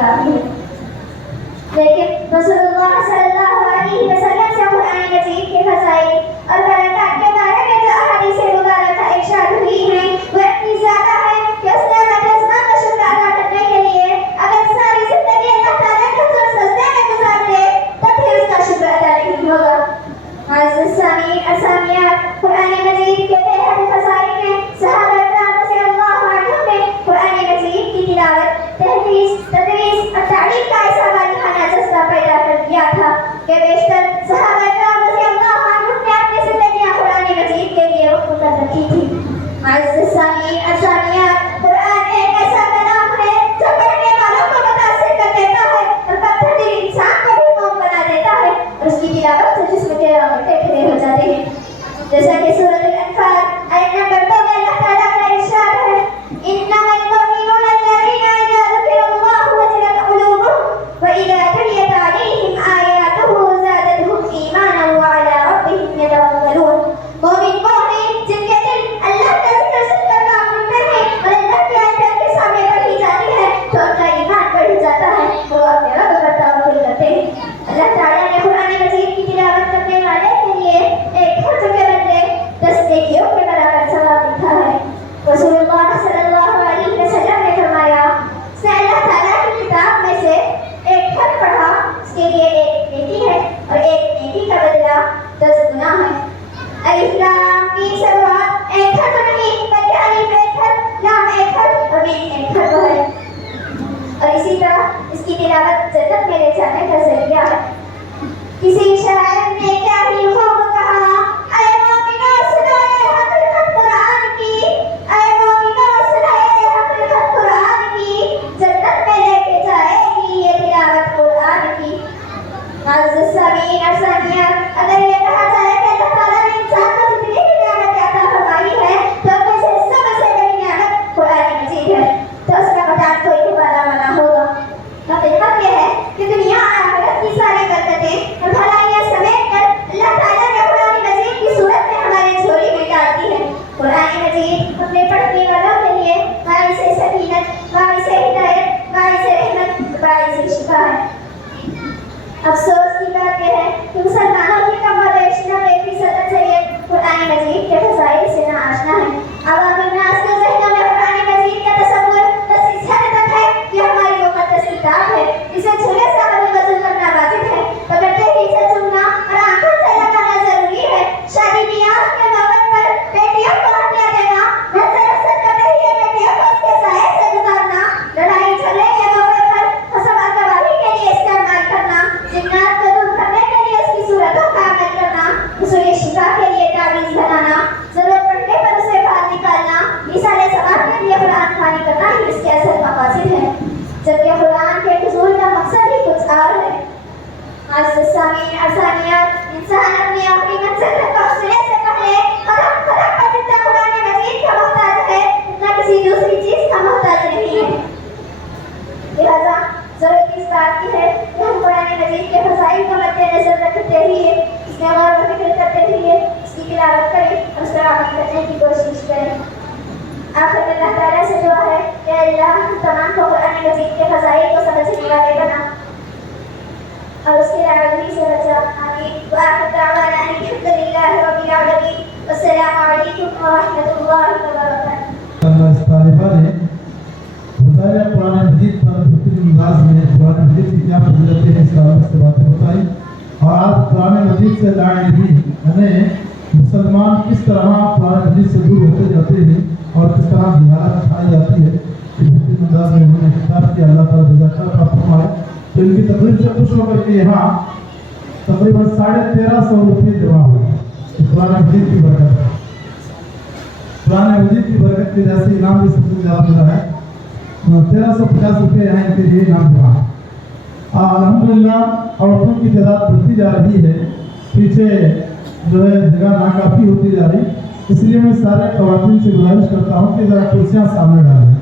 काफी है। लेकिन रसूलुल्लाह सल्लल्लाहु अलैहि वसल्लम से कुरान मजीद के फज़ाइल और बरकत के बारे में जो अहादीस मुबारका इरशाद हुई हैं वो इतनी ज़्यादा है कि उस नेमत इस्लाम का शुक्र अदा करने के लिए अगर सारी ज़िंदगी अल्लाह ताला के हुज़ूर सजदे में गुजार दे तब भी उसका शुक्र अदा नहीं होगा। मुअज़्ज़ज़ सामीईन असामियात, कुरान मजीद के बेहद फज़ाइल में सहाबा किराम रज़ियल्लाहु अन्हुम ने कुरान मजीद की तिलावत, तहदीस, तदरीस और तालीम का ऐसा वालिहाना जज्बा पैदा कर दिया था कि बेशतर सहाबा किराम रज़ियल्लाहु अन्हुम ने अपनी ज़िंदगियां कुरान मजीद के लिए वक़्फ़ कर रखी थी। मुअज़्ज़ज़ सामीईन असामियात, कुरान एक ऐसा कलाम है जो पढ़ने वालों को मुतासिर कर देता है और पत्थर दिल इंसान को भी मोम बना देता है और उसकी तिलावत से जिस्म के रोंगटे खड़े हो जाते हैं। जैसा कि सूरह अल-अनफाल आयत नंबर 2 में अल्लाह ताला का इरशाद है, इन्नमल मुमिनूना अल्लज़ीना इज़ा ज़ुकिरल्लाहु वजिलत क़ुलूबुहुम व इज़ा तुलियत अलैहिम आयातुहु ज़ादतहुम ईमानन व अला रब्बिहिम यतवक्कलून। मोमिन वो हैं जिनके दिल अल्लाह का ज़िक्र सुनकर काम करते हैं और अल्लाह की आयतें उनके सामने पढ़ी जाती है तो उनका ईमान बढ़ जाता है, वो अपने रब पर तवक्कुल करते हैं। अल्लाह ताला ने कुरान मजीद की तिलावत करने वाले के लिए एक हर्फ के बदले 10 नेकियों के बराबर सवाब लिखा है। रसूलुल्लाह सल्लल्लाहु अलैहि वसल्लम ने फरमाया, जिसने अल्लाह ताला की किताब में से एक हर्फ पढ़ा उसके लिए एक नेकी है और एक नेकी का बदला 10 गुना है। अलिफ लाम की शुरुआत एक हर्फ नहीं बल्कि अलिफ एक हर्फ, लाम एक हर्फ और मीम एक हर्फ है और इसी तरह इसकी तिलावत जन्नत में ले जाने का जरिया है। किसी शायर ने क्या ही खूब कहा, ऐ मोमिनो सुनो ये हकीकत कुरान की, ऐ मोमिनो सुनो ये हकीकत कुरान की, जन्नत में लेके जाएगी ये तिलावत कुरान की। मुअज़्ज़ज़ सामीईन असामियात, अगर ये कहा जाए कि अल्लाह ताला ने इंसान को जितनी भी नेमतें अता फरमाई है तो उनमें से सबसे बड़ी नेमत कुरान मजीद है तो उसका बता कोई वाला वाला होगा। हकीकत यह है कि दुनिया और आखिरत की सारी बरकतें और भलाइयां समेट कर अल्लाह ताला ने कुरान मजीद की सूरत में हमारे झोली में डाल दी है। कुरान मजीद अपने पढ़ने वालों के लिए बाइस सकीनत, बाइस हिदायत, बाइस रहमत, बाइस शिफा है। अफसोस की बात यह है कि मुसलमानों की कम व बेश 90% अक्सरियत कुरान मजीद के फज़ाइल से नाआशना है। अवाम नास के ज़हनों में कुरान मजीद का तसव्वुर बस इस हद तक है कि हमारी मुक़द्दस किताब है, इसे छूने से हमें वज़न करना वाजिब है, पकड़ते ही इसे चूमना और आंखों से लगाना जरूरी है। शादी ब्याह के मौके पर बेटियों को हदिया देना, नज़र रसद करते हुए बेटियों को उसके साए से गुजारना, लड़ाई झगड़े के मौके पर हसब और गवाही के लिए इस्तेमाल करना, जिन्नात को दूर करने के लिए उसकी सूरतों का अमल करना, उसूल शिफा के लिए तावीज़ बनाना, जरूरत पड़ने पर उसे बाहर निकालना, मिसाले सवाब के लिए कुरान ख़वानी करना ही इसके असल मक़ासिद है, जबकि कुरान के नुज़ूल का मकसद ही कुछ और है। मुअज़्ज़ज़ सामीईन असामियात, इंसान अपनी आखिरी मंज़िल तक पहुँचने से पहले कदम कदम पर जितना कुरान मजीद का मोहताज है उतना किसी दूसरी चीज़ का मोहताज नहीं है। लिहाजा ज़रूरत इस बात की है कि हम कुरान मजीद के फज़ाइल को मद्देनज़र रखते हुए इसमें गौर व फिक्र करते हुए इसकी तिलावत करें और उस पर अमल करने की कोशिश करें। आखिर में अल्लाह ताला से दुआ है कि अल्लाह हम तमाम को कुरान मजीद के फज़ाइल को समझने वाले बना और उसके राज़ी से बचा। आमीन। व आखिर दावाना अल्हम्दुलिल्लाहि रब्बिल आलमीन। अस्सलामु अलैकुम व रहमतुल्लाहि व बरकातुहू। अल्लाह इस तालिबा ने बताया कुरान मजीद पर बेहतरीन अंदाज में कुरान मजीद की क्या फजीलतें हैं इसका से बातें बताई और आज कुरान मजीद से लाइन भी हमें मुसलमान किस तरह कुरान मजीद से दूर होते जाते हैं और किस तरह जिहाद उठाई जाती है बेहतरीन अंदाज में उन्होंने किताब की अल्लाह ताला जज़ाकल्लाह का फरमाए। तो इनकी तकरीर से खुश होकर के यहाँ तकरीबन 1350 रुपये जमा हुए कुरान मजीद की बरकत, कुरान मजीद की बरकत की वजह से इनाम भी सबसे ज़्यादा मिला है। 1350 रुपये यहाँ इनके लिए इनाम हुआ। अल्हम्दुलिल्लाह औरतों की तादाद बढ़ती जा रही है, पीछे जो है जगह नाकाफी होती जा रही, इसलिए मैं सारे ख़वातीन से गुजारिश करता हूँ कि ज़रा कुर्सियाँ सामने डालें।